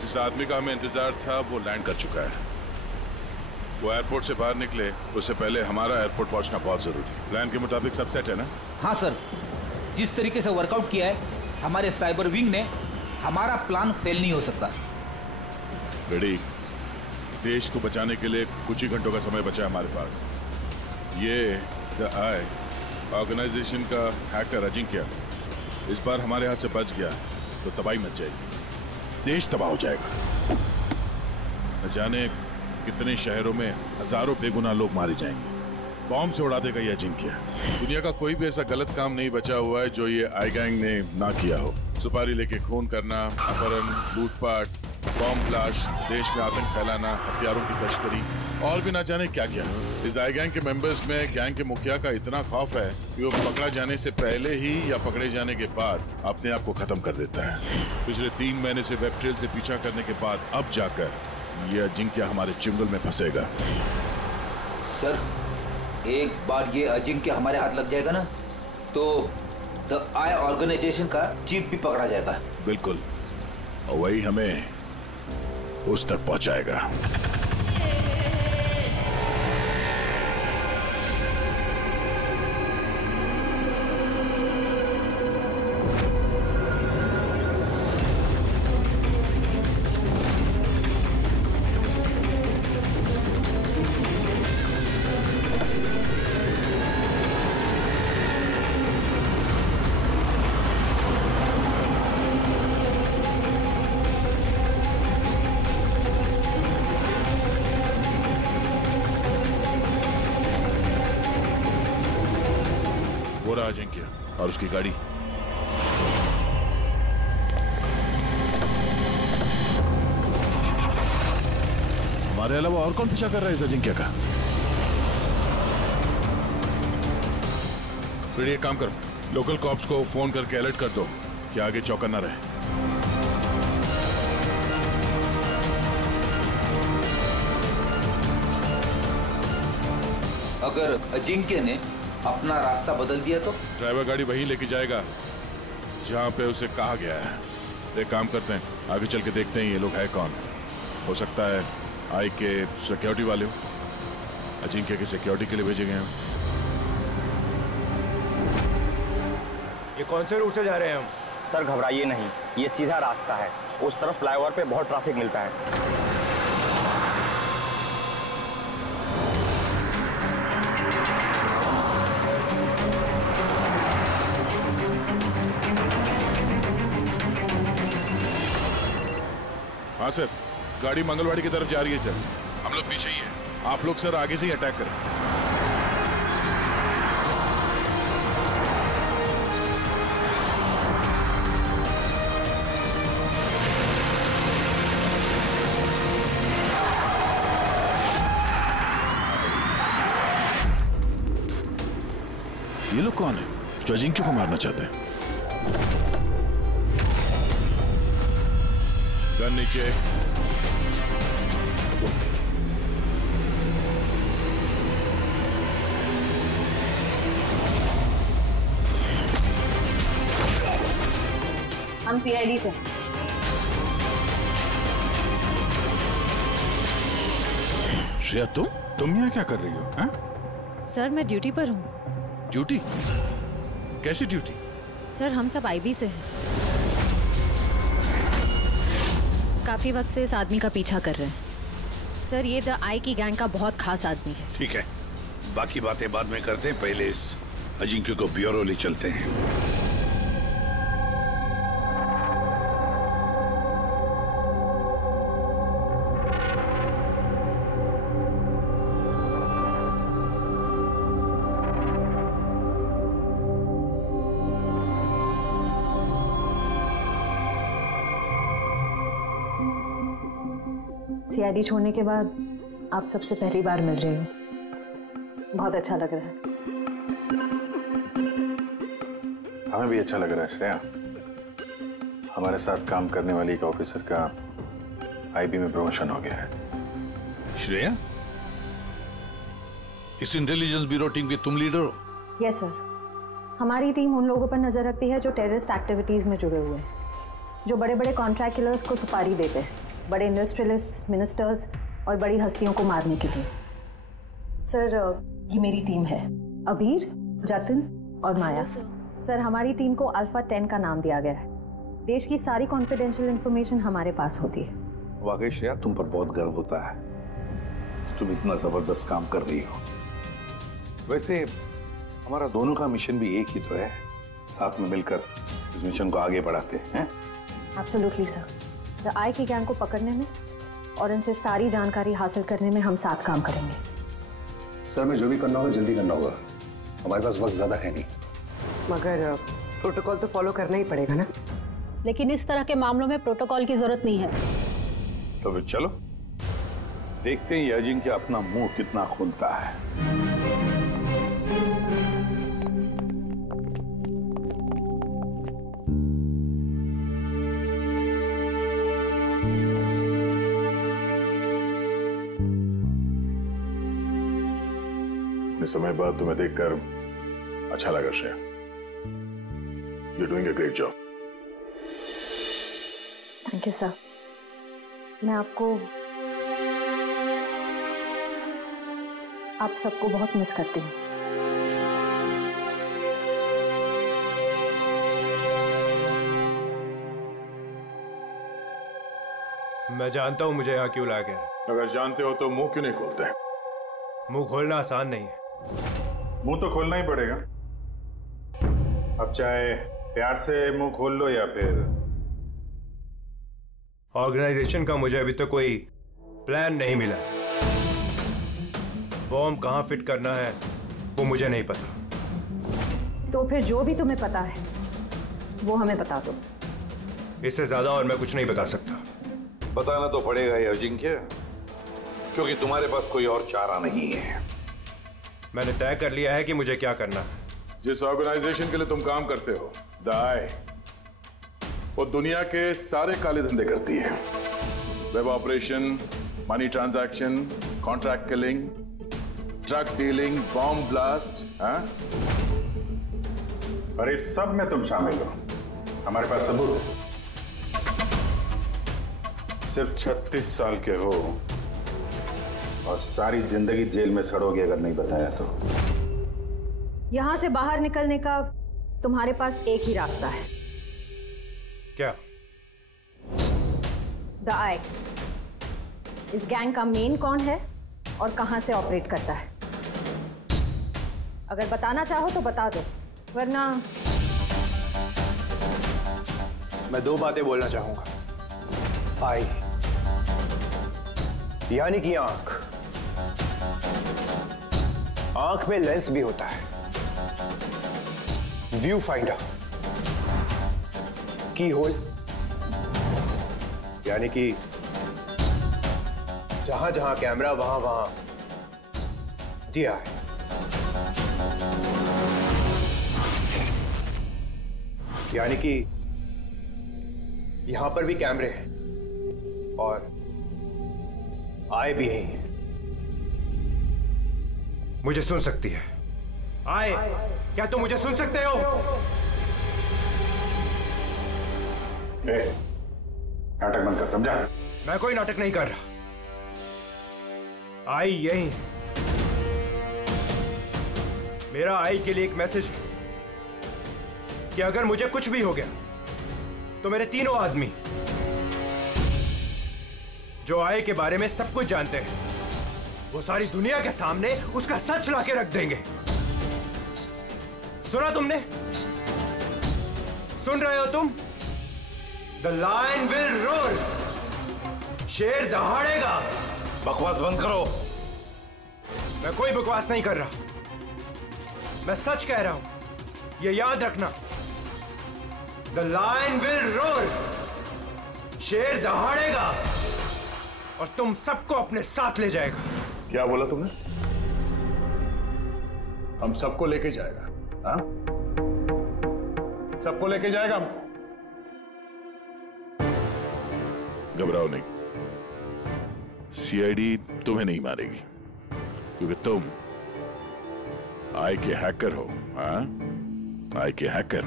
जिस आदमी का हमें इंतजार था वो लैंड कर चुका है। वो एयरपोर्ट से बाहर निकले उससे पहले हमारा एयरपोर्ट पहुंचना बहुत जरूरी है। प्लान के मुताबिक सब सेट है ना? हाँ सर, जिस तरीके से वर्कआउट किया है हमारे साइबर विंग ने, हमारा प्लान फेल नहीं हो सकता। रेडी, देश को बचाने के लिए कुछ ही घंटों का समय बचा है हमारे पास। ये द आई ऑर्गेनाइजेशन का हैकर अजिंक्य इस बार हमारे हाथ से बच गया तो तबाही मच जाएगी, देश तबाह हो जाएगा। न जाने कितने शहरों में हजारों बेगुनाह लोग मारे जाएंगे। बॉम्ब से उड़ा देगा ये अजिंक्य। दुनिया का कोई भी ऐसा गलत काम नहीं बचा हुआ है जो ये आई गैंग ने ना किया हो। सुपारी लेके खून करना, अपहरण, लूटपाट, बॉम्ब ब्लास्ट, देश में आतंक फैलाना, हथियारों की तस्करी और भी ना जाने क्या क्या। इस आई गैंग के मेंबर्स में गैंग के मुखिया का इतना खौफ है कि वो पकड़ा जाने से पहले ही या पकड़े जाने के बाद अपने आप को खत्म कर देता है। पिछले 3 महीने से वेब ट्रेल से पीछा करने के बाद अब जाकर ये अजिंक्य हमारे चुंगल में फंसेगा। सर, एक बार ये अजिंक्य हमारे हाथ लग जाएगा ना तो द आई ऑर्गेनाइजेशन का चीफ भी पकड़ा जाएगा। बिल्कुल, और वही हमें उस तक पहुंचाएगा। अजिंक्य और उसकी गाड़ी। हमारे अलावा और कौन पीछा कर रहा है इस अजिंक्य का? फिर एक काम करो, लोकल कॉप्स को फोन करके अलर्ट कर दो कि आगे चौकन्ना रहे। अगर अजिंक्य ने अपना रास्ता बदल दिया तो? ड्राइवर गाड़ी वहीं लेके जाएगा जहां पे उसे कहा गया है। एक काम करते हैं, आगे चल के देखते हैं ये लोग है कौन। हो सकता है आई के सिक्योरिटी वाले हो, अजिंक्य की सिक्योरिटी के लिए भेजे गए हैं। ये कौन से रूट से जा रहे हैं हम? सर घबराइए नहीं, ये सीधा रास्ता है। उस तरफ फ्लाईओवर पे बहुत ट्रैफिक मिलता है। हाँ सर, गाड़ी मंगलवाड़ी की तरफ जा रही है सर। हम लोग पीछे ही हैं। आप लोग सर आगे से ही अटैक करें। ये लोग कौन है जो अजिंक्य को मारना चाहते हैं? गन नीचे। हम सीआईडी से। श्रेया, तुम यहाँ क्या कर रही हो? हा? सर मैं ड्यूटी पर हूँ। ड्यूटी? कैसी ड्यूटी? सर हम सब आईबी से हैं। काफी वक्त से इस आदमी का पीछा कर रहे हैं। सर ये द आई की गैंग का बहुत खास आदमी है। ठीक है, बाकी बातें बाद में करते हैं, पहले इस अजिंक्य को ब्यूरो ले चलते हैं। सीआईडी छोड़ने के बाद आप सबसे पहली बार मिल रही हो, बहुत अच्छा लग रहा है। हमें भी अच्छा लग रहा है श्रेया। हमारे साथ काम करने वाली एक ऑफिसर का आईबी में प्रमोशन हो गया है। श्रेया, इस इंटेलिजेंस ब्यूरो टीम के तुम लीडर हो? यस सर, हमारी टीम उन लोगों पर नजर रखती है जो टेररिस्ट एक्टिविटीज में जुड़े हुए हैं, जो बड़े बड़े कॉन्ट्रैक्ट किलर्स को सुपारी देते हैं, बड़े इंडस्ट्रियलिस्ट, मिनिस्टर्स और बड़ी हस्तियों को मारने के लिए। सर ये मेरी टीम है, अबीर, जतिन और माया। सर हमारी टीम को अल्फा 10 का नाम दिया गया है। देश की सारी कॉन्फिडेंशियल इंफॉर्मेशन हमारे पास होती है। वाकई श्रेया, तुम पर बहुत गर्व होता है, तुम इतना जबरदस्त काम कर रही हो। वैसे हमारा दोनों का मिशन भी एक ही तो है, साथ में मिलकर इस मिशन को आगे बढ़ाते हैं। Absolutely sir. द आई की गैंग को पकड़ने में और इनसे सारी जानकारी हासिल करने में हम साथ काम करेंगे। सर, में जो भी करना होगा जल्दी करना होगा, हमारे पास वक्त ज्यादा है नहीं। मगर प्रोटोकॉल तो फॉलो करना ही पड़ेगा ना। लेकिन इस तरह के मामलों में प्रोटोकॉल की जरूरत नहीं है। तो फिर चलो देखते हैं ये अजिंक्य अपना मुंह कितना खोलता है। इतने समय बाद तुम्हें देखकर अच्छा लगा Shreya. You're doing a great job. Thank you sir. मैं आप सबको बहुत मिस करती हूँ। मैं जानता हूँ मुझे यहाँ क्यों लाया गया। अगर जानते हो तो मुंह क्यों नहीं खोलते? मुंह खोलना आसान नहीं है। मुंह तो खोलना ही पड़ेगा। अब चाहे प्यार से मुंह खोल लो या फिर ऑर्गेनाइजेशन का मुझे अभी तक कोई प्लान नहीं मिला। बॉम्ब कहाँ फिट करना है वो मुझे नहीं पता। तो फिर जो भी तुम्हें पता है वो हमें बता दो। इससे ज्यादा और मैं कुछ नहीं बता सकता। बताना तो पड़ेगा ये अजिंक्य, क्योंकि तुम्हारे पास कोई और चारा नहीं है। मैंने तय कर लिया है कि मुझे क्या करना है। जिस ऑर्गेनाइजेशन के लिए तुम काम करते हो, द आई, वो दुनिया के सारे काले धंधे करती है। Web operation, money transaction, contract killing, drug dealing, bomb blast, और इस सब में तुम शामिल हो। हमारे पास सबूत है। सिर्फ 36 साल के हो और सारी जिंदगी जेल में सड़ोगे अगर नहीं बताया तो। यहां से बाहर निकलने का तुम्हारे पास एक ही रास्ता है। क्या? द आई। इस गैंग का मेन कौन है और कहां से ऑपरेट करता है? अगर बताना चाहो तो बता दो, वरना मैं 2 बातें बोलना चाहूंगा। आई यानी कि आंख। आंख में लेंस भी होता है, व्यू फाइंडर, की होल, यानी कि जहां जहां कैमरा वहां वहां दिया है। यानी कि यहां पर भी कैमरे हैं और आए भी हैं। मुझे सुन सकती है? आए, क्या तुम मुझे सुन सकते हो? नाटक बंद कर, समझा? मैं कोई नाटक नहीं कर रहा। आई यही है। मेरा आई के लिए एक मैसेज है कि अगर मुझे कुछ भी हो गया तो मेरे तीनों आदमी जो आई के बारे में सब कुछ जानते हैं वो सारी दुनिया के सामने उसका सच लाके रख देंगे। सुना तुमने? सुन रहे हो तुम? The lion will roar. शेर दहाड़ेगा। बकवास बंद करो। मैं कोई बकवास नहीं कर रहा, मैं सच कह रहा हूं, ये याद रखना। The lion will roar. शेर दहाड़ेगा और तुम सबको अपने साथ ले जाएगा। क्या बोला तुमने? हम सबको लेके जाएगा? हाँ, सबको लेके जाएगा हमको। घबराओ नहीं, सीआईडी तुम्हें नहीं मारेगी क्योंकि तुम आई के हैकर हो। हाँ, आई के हैकर।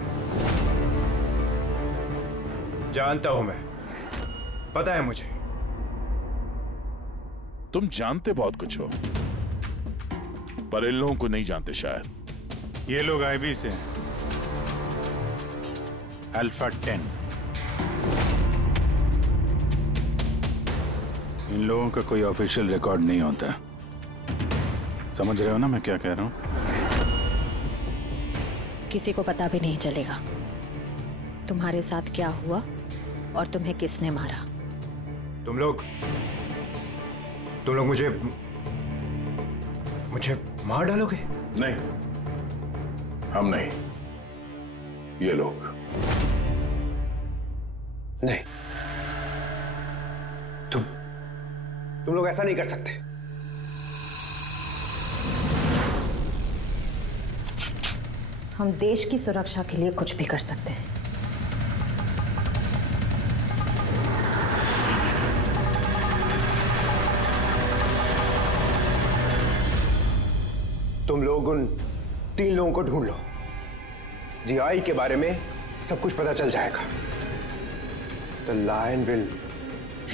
जानता हूं मैं, पता है मुझे। तुम जानते बहुत कुछ हो पर इन लोगों को नहीं जानते शायद। ये लोग आईबी से अल्फा 10। इन लोगों का कोई ऑफिशियल रिकॉर्ड नहीं होता। समझ रहे हो ना मैं क्या कह रहा हूँ? किसी को पता भी नहीं चलेगा तुम्हारे साथ क्या हुआ और तुम्हें किसने मारा। तुम लोग मुझे मार डालोगे? नहीं, हम नहीं, ये लोग। नहीं, तुम लोग ऐसा नहीं कर सकते। हम देश की सुरक्षा के लिए कुछ भी कर सकते हैं। तुम लोग उन 3 लोगों को ढूंढ लो। DI के बारे में सब कुछ पता चल जाएगा। The lion will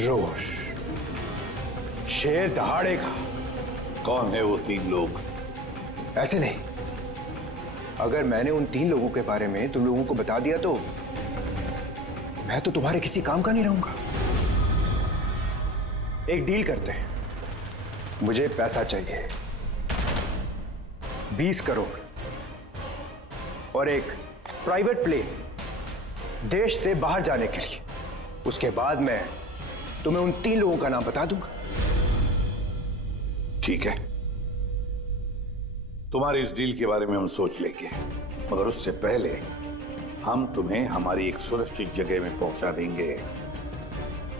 roar. शेर दहाड़ेगा। कौन है वो 3 लोग? ऐसे नहीं, अगर मैंने उन 3 लोगों के बारे में तुम लोगों को बता दिया तो मैं तो तुम्हारे किसी काम का नहीं रहूंगा। एक डील करते हैं। मुझे पैसा चाहिए 20 करोड़ और एक प्राइवेट प्लेन देश से बाहर जाने के लिए। उसके बाद मैं तुम्हें उन 3 लोगों का नाम बता दूंगा। ठीक है, तुम्हारी इस डील के बारे में हम सोच लेंगे, मगर उससे पहले हम तुम्हें हमारी एक सुरक्षित जगह में पहुंचा देंगे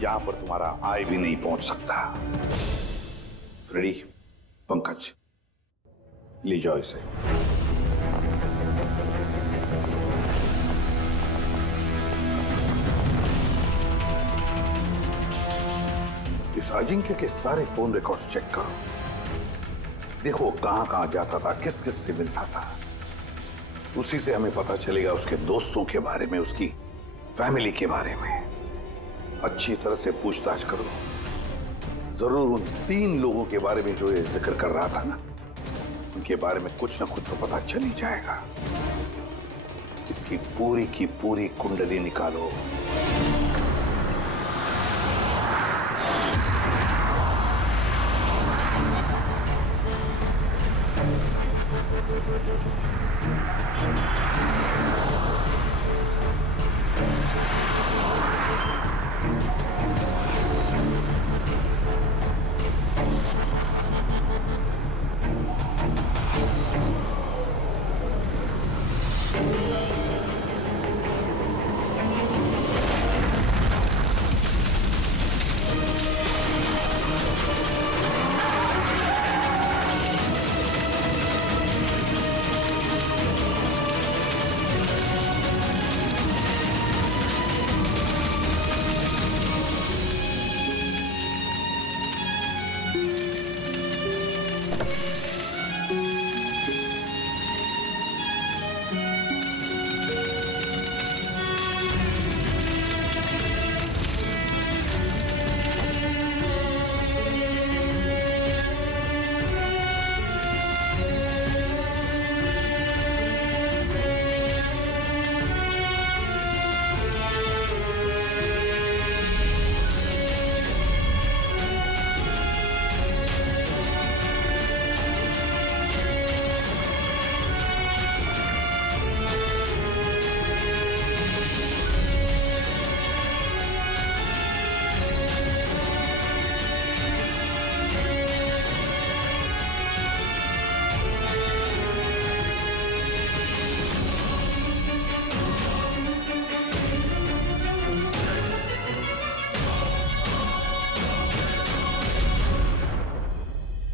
जहां पर तुम्हारा आई भी नहीं पहुंच सकता। फ्रेडी, पंकज, ले जाओ इसे। इस अजिंक्य के सारे फोन रिकॉर्ड्स चेक करो। देखो कहां कहां जाता था, किस किस से मिलता था। उसी से हमें पता चलेगा उसके दोस्तों के बारे में, उसकी फैमिली के बारे में। अच्छी तरह से पूछताछ करो। जरूर उन 3 लोगों के बारे में जो ये जिक्र कर रहा था ना, उनके बारे में कुछ ना कुछ तो पता चल ही जाएगा। इसकी पूरी की पूरी कुंडली निकालो।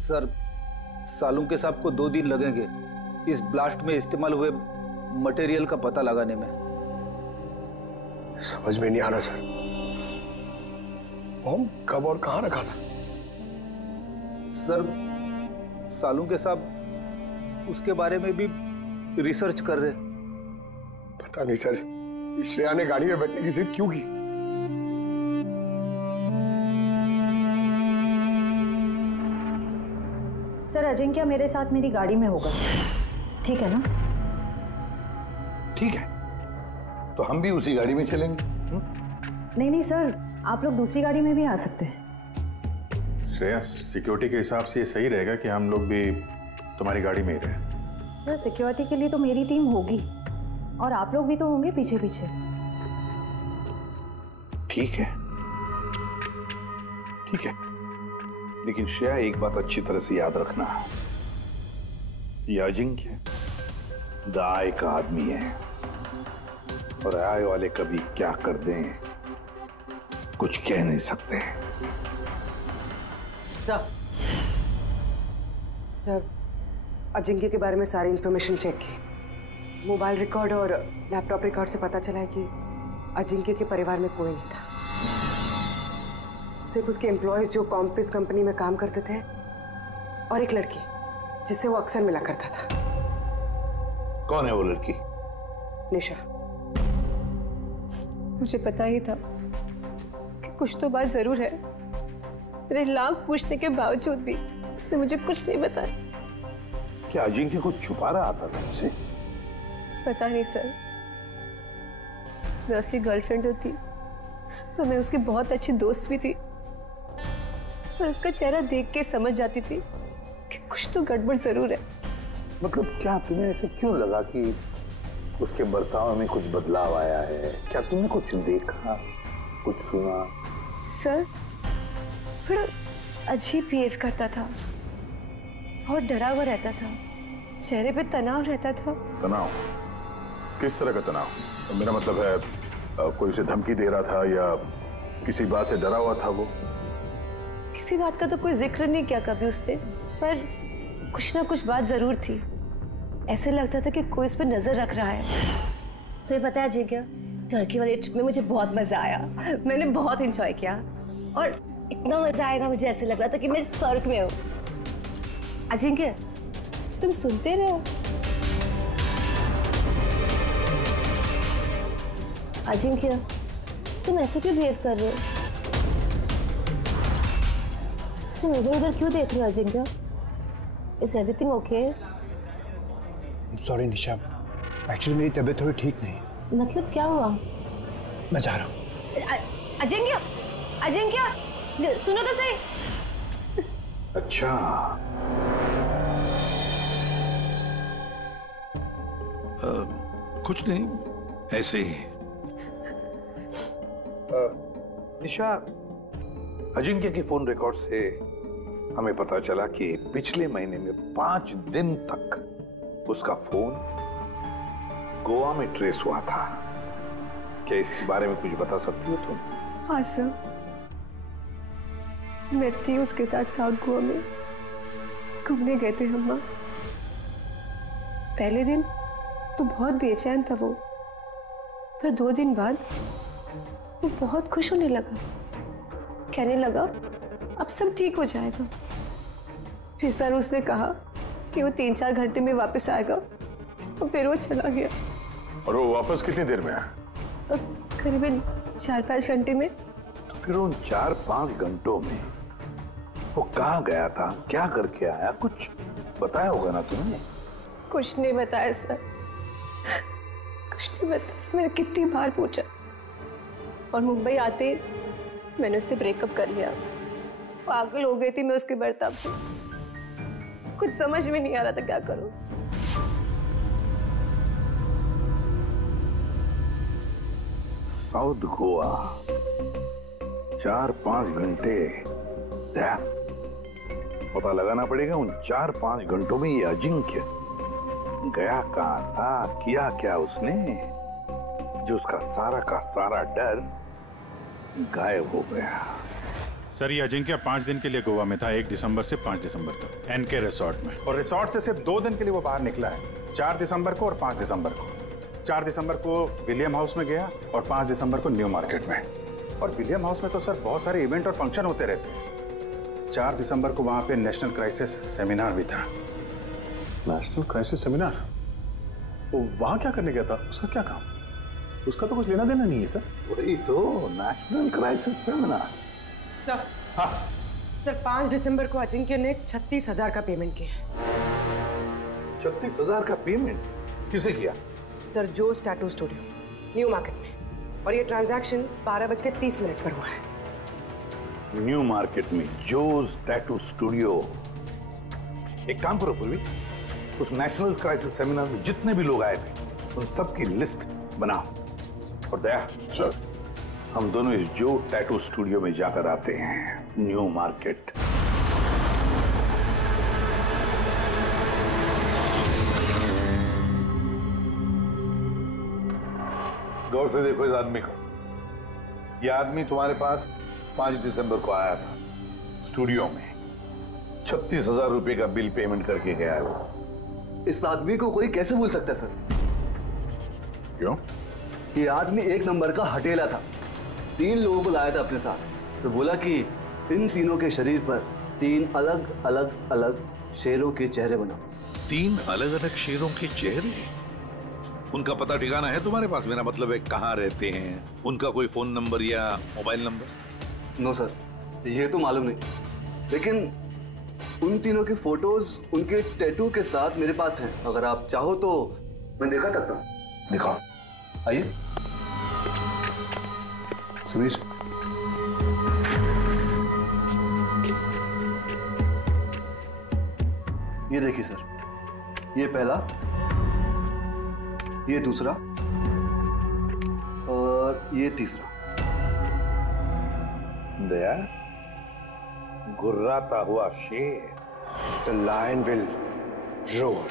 सर, सालुंके साहब को 2 दिन लगेंगे इस ब्लास्ट में इस्तेमाल हुए मटेरियल का पता लगाने में। समझ में नहीं आ रहा सर, बॉम्ब कब और कहां रखा था? सर, सालुंके साहब उसके बारे में भी रिसर्च कर रहे। पता नहीं सर, श्रेया ने गाड़ी में बैठने की जिद क्यों की? सर, अजिंक्य मेरे साथ मेरी गाड़ी में होगा, ठीक है ना? ठीक है, तो हम भी उसी गाड़ी में चलेंगे। नहीं नहीं सर, आप लोग दूसरी गाड़ी में भी आ सकते हैं। श्रेया, सिक्योरिटी के हिसाब से ये सही रहेगा कि हम लोग भी तुम्हारी गाड़ी में ही रहे। सर सिक्योरिटी के लिए तो मेरी टीम होगी और आप लोग भी तो होंगे पीछे पीछे। ठीक है, ठीक है, लेकिन श्रेया एक बात अच्छी तरह से याद रखना, ये अजिंक्य द आई का आदमी है और आई वाले कभी क्या कर दें कुछ कह नहीं सकते। सर अजिंक्य के बारे में सारी इंफॉर्मेशन चेक की। मोबाइल रिकॉर्ड और लैपटॉप रिकॉर्ड से पता चला है कि अजिंक्य के परिवार में कोई नहीं था, सिर्फ उसके एम्प्लॉयज जो कॉम्फिस कंपनी में काम करते थे और एक लड़की जिससे वो अक्सर मिला करता था। कौन है वो लड़की? निशा। मुझे पता ही था कि कुछ तो बात जरूर है। मेरे लाख पूछने के बावजूद भी उसने मुझे कुछ नहीं बताया। क्या अजिंक्य को छुपा रहा था तुमसे? पता नहीं सर, मैं उसकी गर्लफ्रेंड जो थी तो मैं उसकी बहुत अच्छी दोस्त भी थी और उसका चेहरा देख के समझ जाती थी कि कुछ तो गड़बड़ जरूर है। मतलब क्या तुम्हें ऐसे क्यों लगा कि उसके बर्ताव में कुछ बदलाव आया है? क्या तुमने कुछ देखा, कुछ सुना? सर थोड़ा अजीब बिहेव करता था, बहुत डरा हुआ रहता था, चेहरे पे तनाव रहता था। तनाव? किस तरह का तनाव? तो मेरा मतलब है कोई उसे धमकी दे रहा था या किसी बात से डरा हुआ था वो? किसी बात का तो कोई जिक्र नहीं किया कभी उसने, पर कुछ ना कुछ बात जरूर थी। ऐसे लगता था कि कोई उस पर नजर रख रहा है। तो ये पता है जी क्या, टर्की वाली ट्रिप में मुझे बहुत मजा आया, मैंने बहुत एंजॉय किया और इतना मजा आया ना, मुझे ऐसे लग रहा था कि मैं स्वर्ग में हूँ। अजिंक्य तुम सुनते रहो। अजिंक्य तुम ऐसे क्यों बिहेव कर रहे हो? तुम इधर उधर क्यों देख रहे हो Ajinkya? Is everything okay? Sorry Nisha, actually मेरी तबीयत थोड़ी ठीक नहीं। मतलब क्या हुआ? मैं जा रहा हूँ। अजिंक्य, अजिंक्य सुनो तो सही। अच्छा, कुछ नहीं, ऐसे ही। निशा, अजिंक्य की फोन रिकॉर्ड से हमें पता चला कि पिछले महीने में 5 दिन तक उसका फोन गोवा में ट्रेस हुआ था। क्या इसके बारे में कुछ बता सकती हो तुम? हाँ सर, मैं थी उसके साथ साउथ गोवा में, घूमने गए थे हम। पहले दिन तो बहुत बेचैन था वो, पर 2 दिन बाद वो बहुत खुश होने लगा, कहने लगा अब सब ठीक हो जाएगा। फिर सर उसने कहा कि वो 3-4 घंटे में वापस आएगा और फिर वो चला गया। और वो वापस कितनी देर में आया? करीबन 4-5 घंटे में। तो फिर उन 4-5 घंटों में वो कहाँ गया था, क्या करके आया, कुछ बताया होगा ना तुमने? कुछ नहीं बताया सर, कुछ नहीं बताया। मैंने कितनी बार पूछा और मुंबई आते मैंने उससे ब्रेकअप कर लिया। पागल हो गई थी मैं उसके बर्ताव से, कुछ समझ में नहीं आ रहा था क्या करूं। साउथ गोवा 4-5 घंटे, पता लगाना पड़ेगा उन 4-5 घंटों में ये अजिंक्य गया कहाँ था, किया क्या उसने, जो उसका सारा का सारा डर गायब हो गया। सर ये अजिंक्य 5 दिन के लिए गोवा में था, 1 दिसंबर से 5 दिसंबर तक एनके रिसोर्ट में। और रिसोर्ट से सिर्फ 2 दिन के लिए वो बाहर निकला है, 4 दिसंबर को और 5 दिसंबर को। 4 दिसंबर को विलियम हाउस में गया और 5 दिसंबर को न्यू मार्केट में। और विलियम हाउस में तो सर बहुत सारे इवेंट और फंक्शन होते रहते हैं। 4 दिसंबर को वहाँ पे नेशनल क्राइसिस सेमिनार भी था। National crisis seminar? वो वहाँ क्या करने गया था? उसका क्या काम? उसका तो कुछ लेना देना नहीं है सर। वही तो, नेशनल क्राइसिस सेमिनार। सर, हाँ सर, 5 दिसंबर को अजिंक्य ने 36,000 का पेमेंट किया। 36,000 का पेमेंट किसे किया? सर, जोस टैटू स्टूडियो न्यू मार्केट में, और ये ट्रांजैक्शन 12:30 पर हुआ है। न्यू मार्केट में जोज टैटू स्टूडियो। एक काम करो पूर्वी, उस नेशनल क्राइसिस सेमिनार में जितने भी लोग आए थे उन सबकी लिस्ट बनाओ। और दया सर, हम दोनों इस जो टैटू स्टूडियो में जाकर आते हैं, न्यू मार्केट। गौर से देखो इस आदमी को। यह आदमी तुम्हारे पास 5 दिसंबर को आया था स्टूडियो में। 36,000 रुपए का बिल पेमेंट करके गया है वो। इस आदमी को कोई कैसे भूल सकता है सर? क्यों? ये आदमी एक नंबर का हटेला था। 3 लोगों को लाया था अपने साथ, तो बोला कि इन तीनों के शरीर पर 3 अलग अलग अलग शेरों के चेहरे बनाओ। 3 अलग अलग शेरों के चेहरे? उनका पता ठिकाना है तुम्हारे पास? मेरा मतलब है कहाँ रहते हैं, उनका कोई फोन नंबर या मोबाइल नंबर? नो सर, ये तो मालूम नहीं, लेकिन उन तीनों की फोटोज उनके टैटू के साथ मेरे पास हैं। अगर आप चाहो तो मैं दिखा सकता हूँ। दिखाओ। आइए समीर। ये देखिए सर, ये पहला, ये दूसरा और ये तीसरा। दया, गुर्राता हुआ शेर। The lion will roar.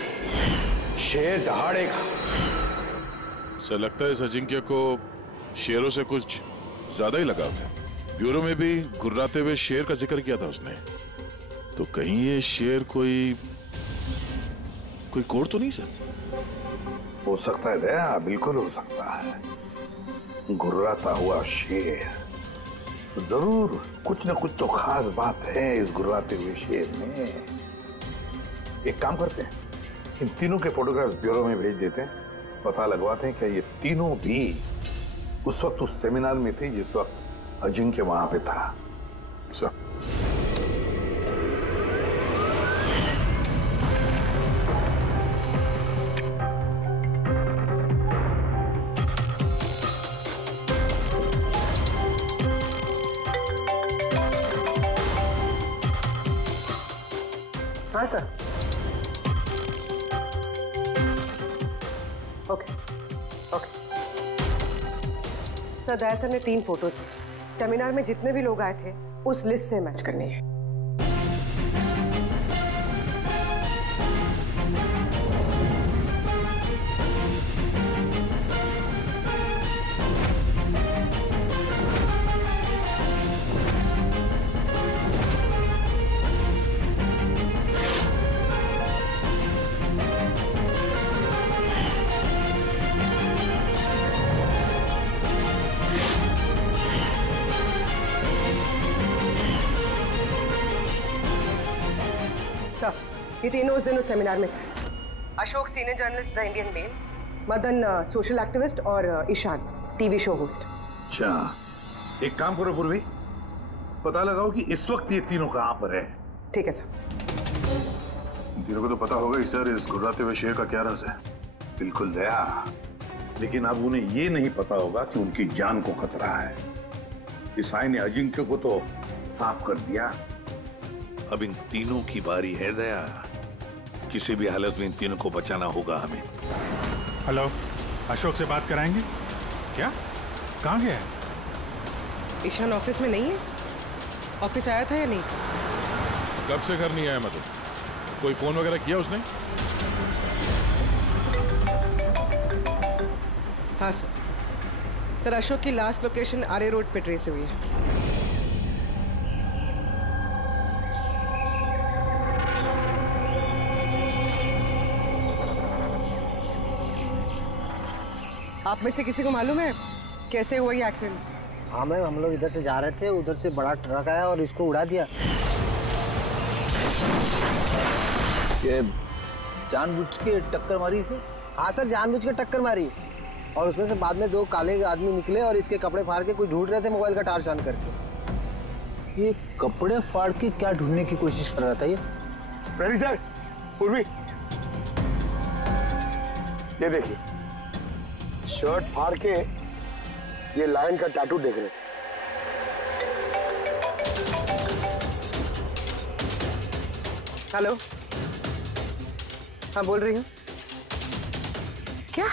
शेर दहाड़ेगा। सर, लगता है इस अजिंक्य को शेरों से कुछ ज्यादा ही लगाव था। ब्यूरो में भी गुर्राते हुए शेर का जिक्र किया था उसने। तो कहीं ये शेर कोई कोड तो नहीं सर? हो सकता है दया, बिल्कुल हो सकता है। गुर्राता हुआ शेर, जरूर कुछ न कुछ तो खास बात है इस गुर्राते हुए शेर में। एक काम करते हैं, इन तीनों के फोटोग्राफ्स ब्यूरो में भेज देते हैं, पता लगवाते हैं क्या ये तीनों भी उस वक्त उस सेमिनार में थे जिस वक्त अजिंक्य वहां पे था। सर, हाँ सर। ओके ओके सर, दया सर ने 3 फोटोज भेजी। सेमिनार में जितने भी लोग आए थे उस लिस्ट से मैच करनी है। ये तीनों उस दिन उस सेमिनार में थे। Ashok senior journalist the Indian Mail, Madan social activist और ईशान टीवी शो होस्ट। अच्छा, एक काम करो पूर्वी, पता लगाओ कि इस वक्त ये तीनों कहाँ पर है। ठीक है सर। तीनों को तो पता होगा सर इस गुर्राते हुए शेर का क्या राज है। बिल्कुल दया, लेकिन अब उन्हें ये नहीं पता होगा कि उनकी जान को खतरा है। इस साई ने अजिंक्य को तो साफ कर दिया, अब इन तीनों की बारी है दया। किसी भी हालत में इन तीनों को बचाना होगा हमें। हेलो, अशोक से बात कराएंगे क्या? कहाँ गया है? ईशान ऑफिस में नहीं है? ऑफिस आया था या नहीं? कब से घर नहीं आया? मतलब कोई फोन वगैरह किया उसने? हाँ सर। सर, अशोक की लास्ट लोकेशन आरे रोड पे ट्रेस हुई है। आप में से किसी को मालूम है कैसे हुआ ये एक्सीडेंट? हाँ मैम, हम लोग इधर से जा रहे थे, उधर से बड़ा ट्रक आया और इसको उड़ा दिया। ये जानबूझ के टक्कर मारी इसे? हाँ सर, जानबूझ के टक्कर मारी। और उसमें से बाद में 2 काले आदमी निकले और इसके कपड़े फाड़ के कुछ ढूंढ रहे थे मोबाइल का टार छान करके। ये कपड़े फाड़ के क्या ढूंढने की कोशिश कर रहा था ये? Ready sir. पूर्वी, ये देखिए, शर्ट फाड़ के ये लायन का टैटू देख रहे थे। हेलो, हाँ बोल रही हूँ। क्या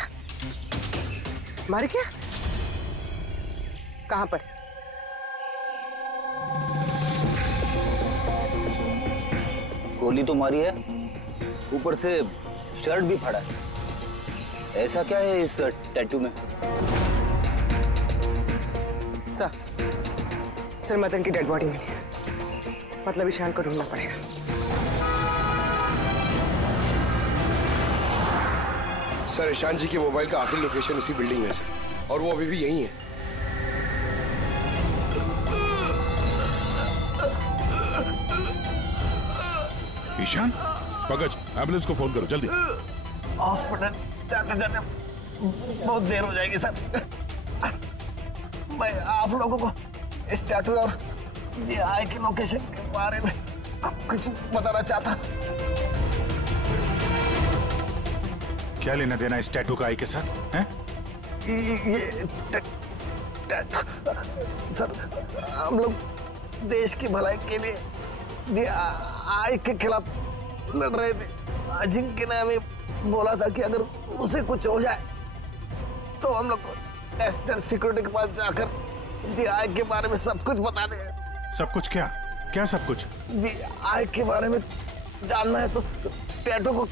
मार क्या? कहाँ पर? गोली तो मारी है, ऊपर से शर्ट भी फाड़ा है। ऐसा क्या है इस टैटू में? सर मदन की डेड बॉडी मिली है, मतलब ईशान को ढूंढना पड़ेगा। सर ईशान जी के मोबाइल का आखिरी लोकेशन इसी बिल्डिंग में है सर, और वो अभी भी यहीं है। ईशान, पंकज, एम्बुलेंस को फोन करो जल्दी। हॉस्पिटल जाते जाते बहुत देर हो जाएगी सर। मैं आप लोगों को इस टैटू और ये आई की लोकेशन के बारे में कुछ बताना चाहता। क्या लेना देना इस टैटू का आई के साथ हैं? ये टैटू सर, हम लोग देश की भलाई के लिए ये आई के खिलाफ लड़ रहे थे। अजिंक्य ने हमें बोला था कि अगर उसे कुछ हो जाए तो हम लोग नेशनल सिक्योरिटी के पास जाकर आई के बारे में सब कुछ बता दें। सब कुछ क्या? क्या सब कुछ? आई के बारे में जानना है तो टैटू को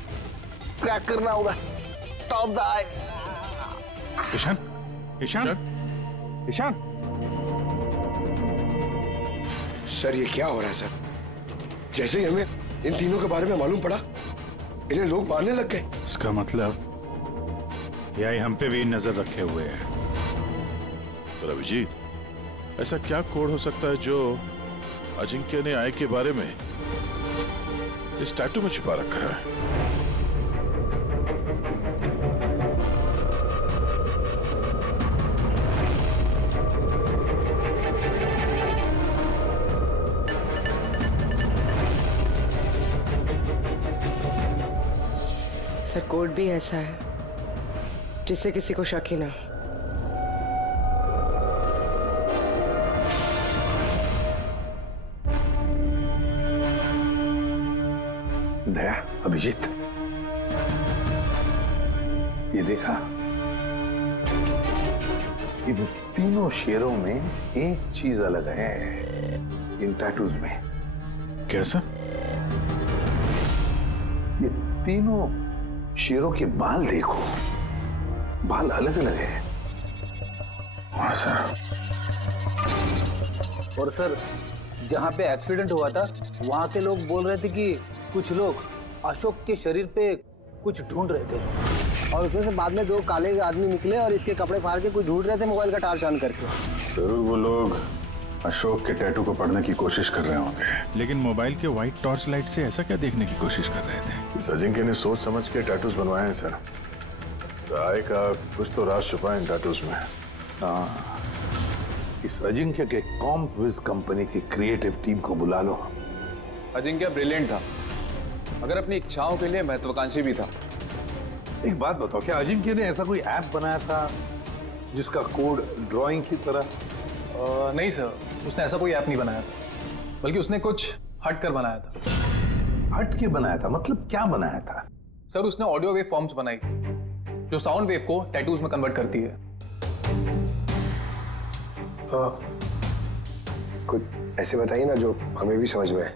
क्रैक करना होगा। Top the eye. Ishaan, Ishaan, Ishaan. Sir ये क्या हो रहा है सर? जैसे ही हमें इन तीनों के बारे में मालूम पड़ा, इन्हें लोग मारने लग गए। इसका मतलब यही हम पे भी नजर रखे हुए है। पर अभिजीत, ऐसा क्या कोड हो सकता है जो अजिंक्य ने आई के बारे में इस टैटू में छिपा रखा है? सर कोड भी ऐसा है जिससे किसी को शक ही ना। दया, अभिजीत, ये देखा, इन तीनों शेरों में एक चीज अलग है इन टैटूज में। कैसा? ये तीनों शेरों के बाल देखो, बाल अलग अलग है। हाँ सर। और सर, जहाँ पे एक्सीडेंट हुआ था वहाँ के लोग बोल रहे थे कि कुछ लोग अशोक के शरीर पे कुछ ढूंढ रहे थे, और उसमें से बाद में दो काले आदमी निकले और इसके कपड़े फाड़ के कुछ ढूंढ रहे थे मोबाइल का टार छान करके। जरूर वो लोग अशोक के टैटू को पढ़ने की कोशिश कर रहे होंगे। लेकिन मोबाइल के व्हाइट टॉर्च लाइट से ऐसा क्या देखने की कोशिश कर रहे थे? इस अजिंक्य ने सोच समझ के टैटूज बनवाए हैं सर। राय का कुछ तो राज छुपा है इन टैटूज में। हाँ, इस अजिंक्य के कॉम्पविज कंपनी की क्रिएटिव टीम को बुला लो। अजिंक्य ब्रिलियंट था, मगर अपनी इच्छाओं के लिए महत्वाकांक्षी भी था। एक बात बताओ, क्या अजिंक्य ने ऐसा कोई ऐप बनाया था जिसका कोड ड्राइंग की तरह? नहीं सर, उसने ऐसा कोई ऐप नहीं बनाया था, बल्कि उसने कुछ हट कर बनाया था। हट के बनाया था? मतलब क्या बनाया था? सर, उसने ऑडियो वेव फॉर्म्स बनाई थी जो साउंड वेव को टैटूज में कन्वर्ट करती है। कुछ ऐसे बताइए ना जो हमें भी समझ में आए।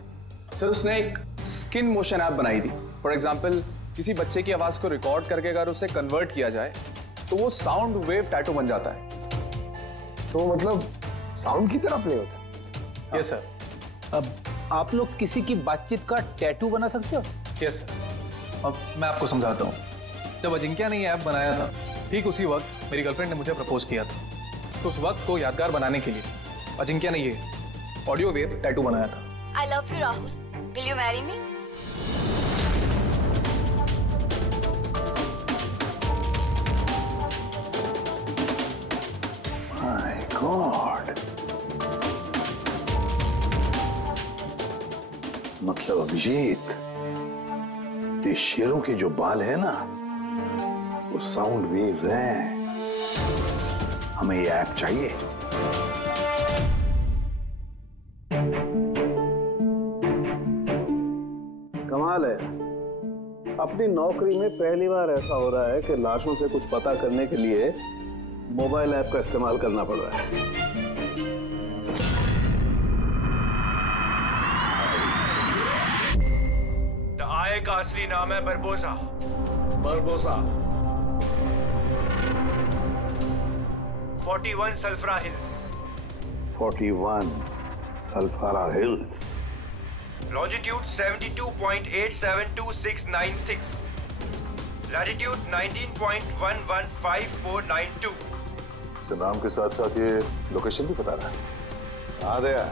सर, उसने एक स्किन मोशन ऐप बनाई थी। फॉर एग्जाम्पल, किसी बच्चे की आवाज को रिकॉर्ड करके अगर उसे कन्वर्ट किया जाए तो वो साउंड वेव टैटू बन जाता है। तो मतलब साउंड की तरह प्ले होता है? Yes sir. अब आप लोग किसी की बातचीत का टैटू बना सकते हो? Yes sir. अब मैं आपको समझाता हूँ। जब अजिंक्य ने ये ऐप बनाया था, ठीक उसी वक्त मेरी गर्लफ्रेंड ने मुझे प्रपोज किया था। तो उस वक्त को यादगार बनाने के लिए अजिंक्य ने ये ऑडियो वेव टैटू बनाया था। I love you, Rahul. Will you marry me? My God. मतलब अभिजीत, ये शेरों के जो बाल है ना, वो साउंड वेव्स हैं। हमें ये ऐप चाहिए। कमाल है, अपनी नौकरी में पहली बार ऐसा हो रहा है कि लाशों से कुछ पता करने के लिए मोबाइल ऐप का इस्तेमाल करना पड़ रहा है। आय का असली नाम है बरबोसा। बरबोसा 41 सल्फरा हिल्स। 41 सल्फारा हिल्स। लॉन्जिट्यूड 72.872696। लैटिट्यूड 19.115492। इस नाम के साथ साथ ये लोकेशन भी बता रहा है। हाँ दया,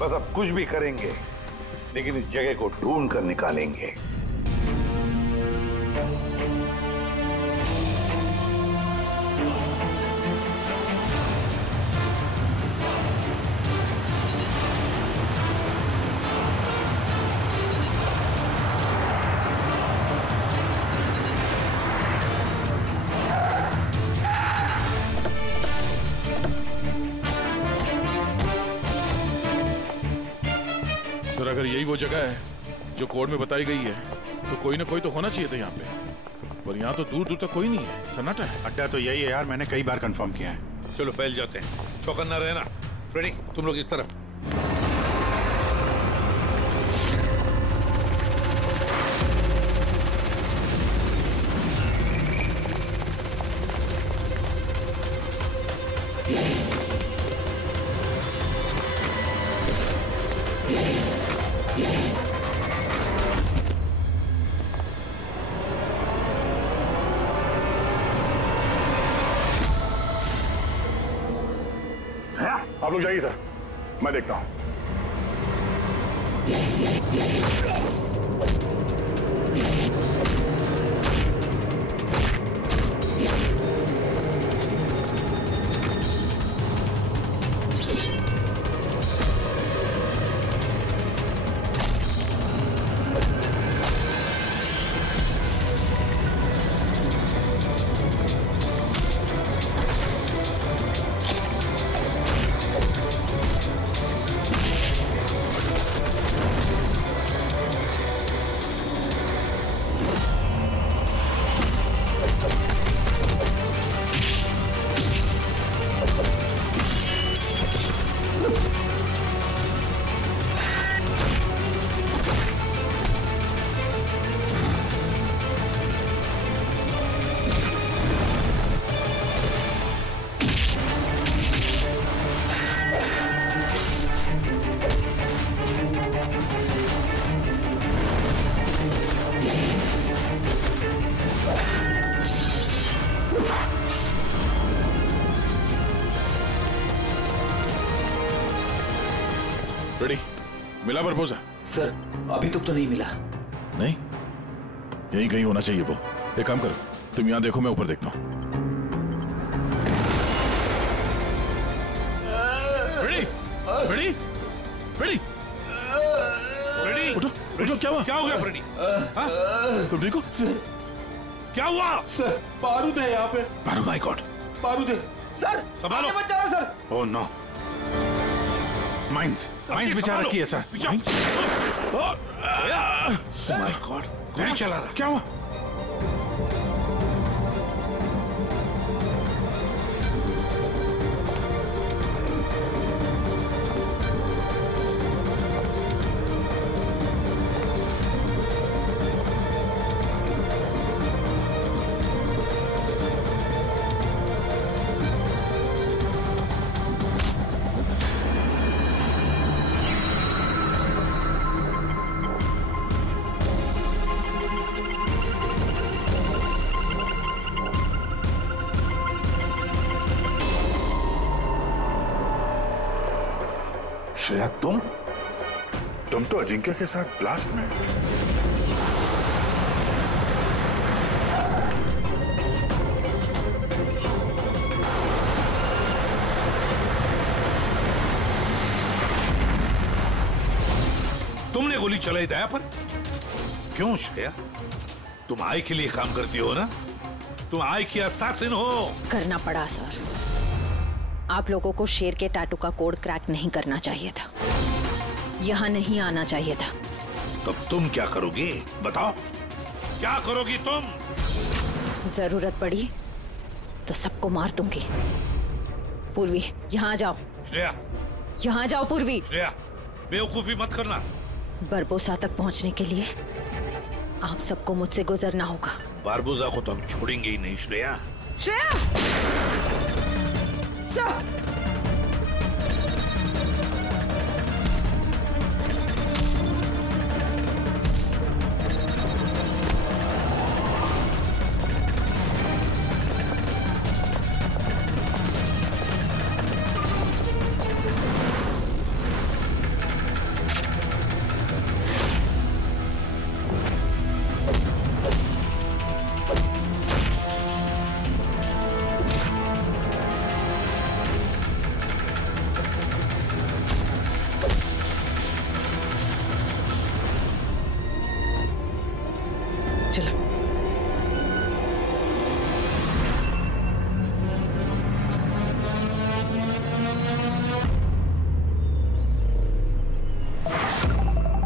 बस अब कुछ भी करेंगे लेकिन इस जगह को ढूंढ कर निकालेंगे। सर, अगर यही वो जगह है जो कोड में बताई गई है तो कोई ना कोई तो होना चाहिए था यहाँ पे, पर यहाँ तो दूर दूर तक कोई नहीं है, सन्नाटा है। अड्डा तो यही है यार, मैंने कई बार कंफर्म किया है। चलो फैल जाते हैं, चौकन्ना रहना। फ्रेडी, तुम लोग इस तरफ। आप लोग जाइए सर, मैं देखता हूं। रेडी, मिला बरबोसा? सर, अभी तक तो नहीं मिला। नहीं, यहीं कहीं होना चाहिए वो। एक काम करो, तुम यहाँ देखो, मैं ऊपर देखता हूँ। रेडी, रेडी, रेडी, रेडी, उठो, उठो। क्या हुआ? क्या हो गया फ्रेडी? तुम ठीक हो? सर, क्या हुआ? सर, बारूद है यहाँ पे। बारूद? माय गॉड, बारूद है। सर, संभालो। बचा रहा सर। ओह नो, माइंस बिछा रखी है सर। माइंस। माय गॉड, गोली चला रहा। क्या हुआ? श्रेया, तुम तो अजिंक्य के साथ ब्लास्ट में। तुमने गोली चलाई दया पर? क्यों श्रेया? तुम आय के लिए काम करती हो ना? तुम आय की असैसिन हो। करना पड़ा सर। आप लोगों को शेर के टैटू का कोड क्रैक नहीं करना चाहिए था, यहाँ नहीं आना चाहिए था। तब तुम क्या करोगी? बताओ, क्या करोगी तुम? जरूरत पड़ी तो सबको मार दूंगी। पूर्वी, यहाँ आ जाओ। श्रेया, यहाँ आ जाओ पूर्वी। श्रेया, बेवकूफी मत करना। बरबोसा तक पहुंचने के लिए आप सबको मुझसे गुजरना होगा। बारबोसा को तो हम छोड़ेंगे ही नहीं श्रेया। श्रेया! सर!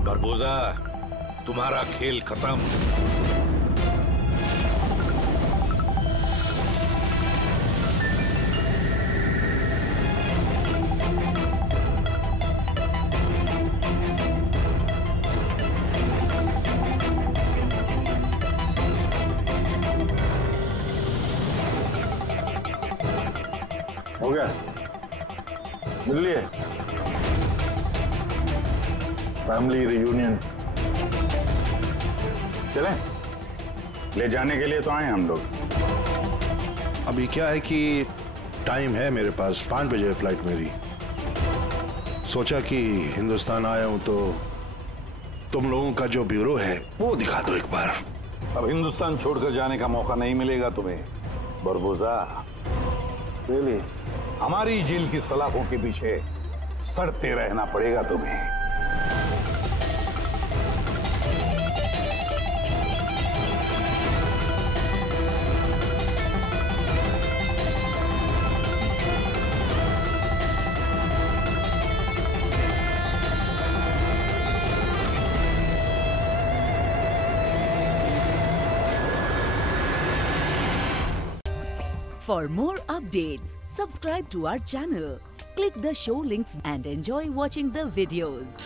बारबोसा, तुम्हारा खेल खत्म। हो गया, मिल लिए फैमिली रियूनियन। चलें, ले जाने के लिए तो आए हम लोग। अभी क्या है कि टाइम है मेरे पास, 5 बजे फ्लाइट मेरी। सोचा कि हिंदुस्तान आया हूं तो तुम लोगों का जो ब्यूरो है वो दिखा दो एक बार। अब हिंदुस्तान छोड़कर जाने का मौका नहीं मिलेगा तुम्हें बारबोसा। रियली? हमारी जेल की सलाखों के पीछे सड़ते रहना पड़ेगा तुम्हें। For more updates, subscribe to our channel, click the show links and enjoy watching the videos.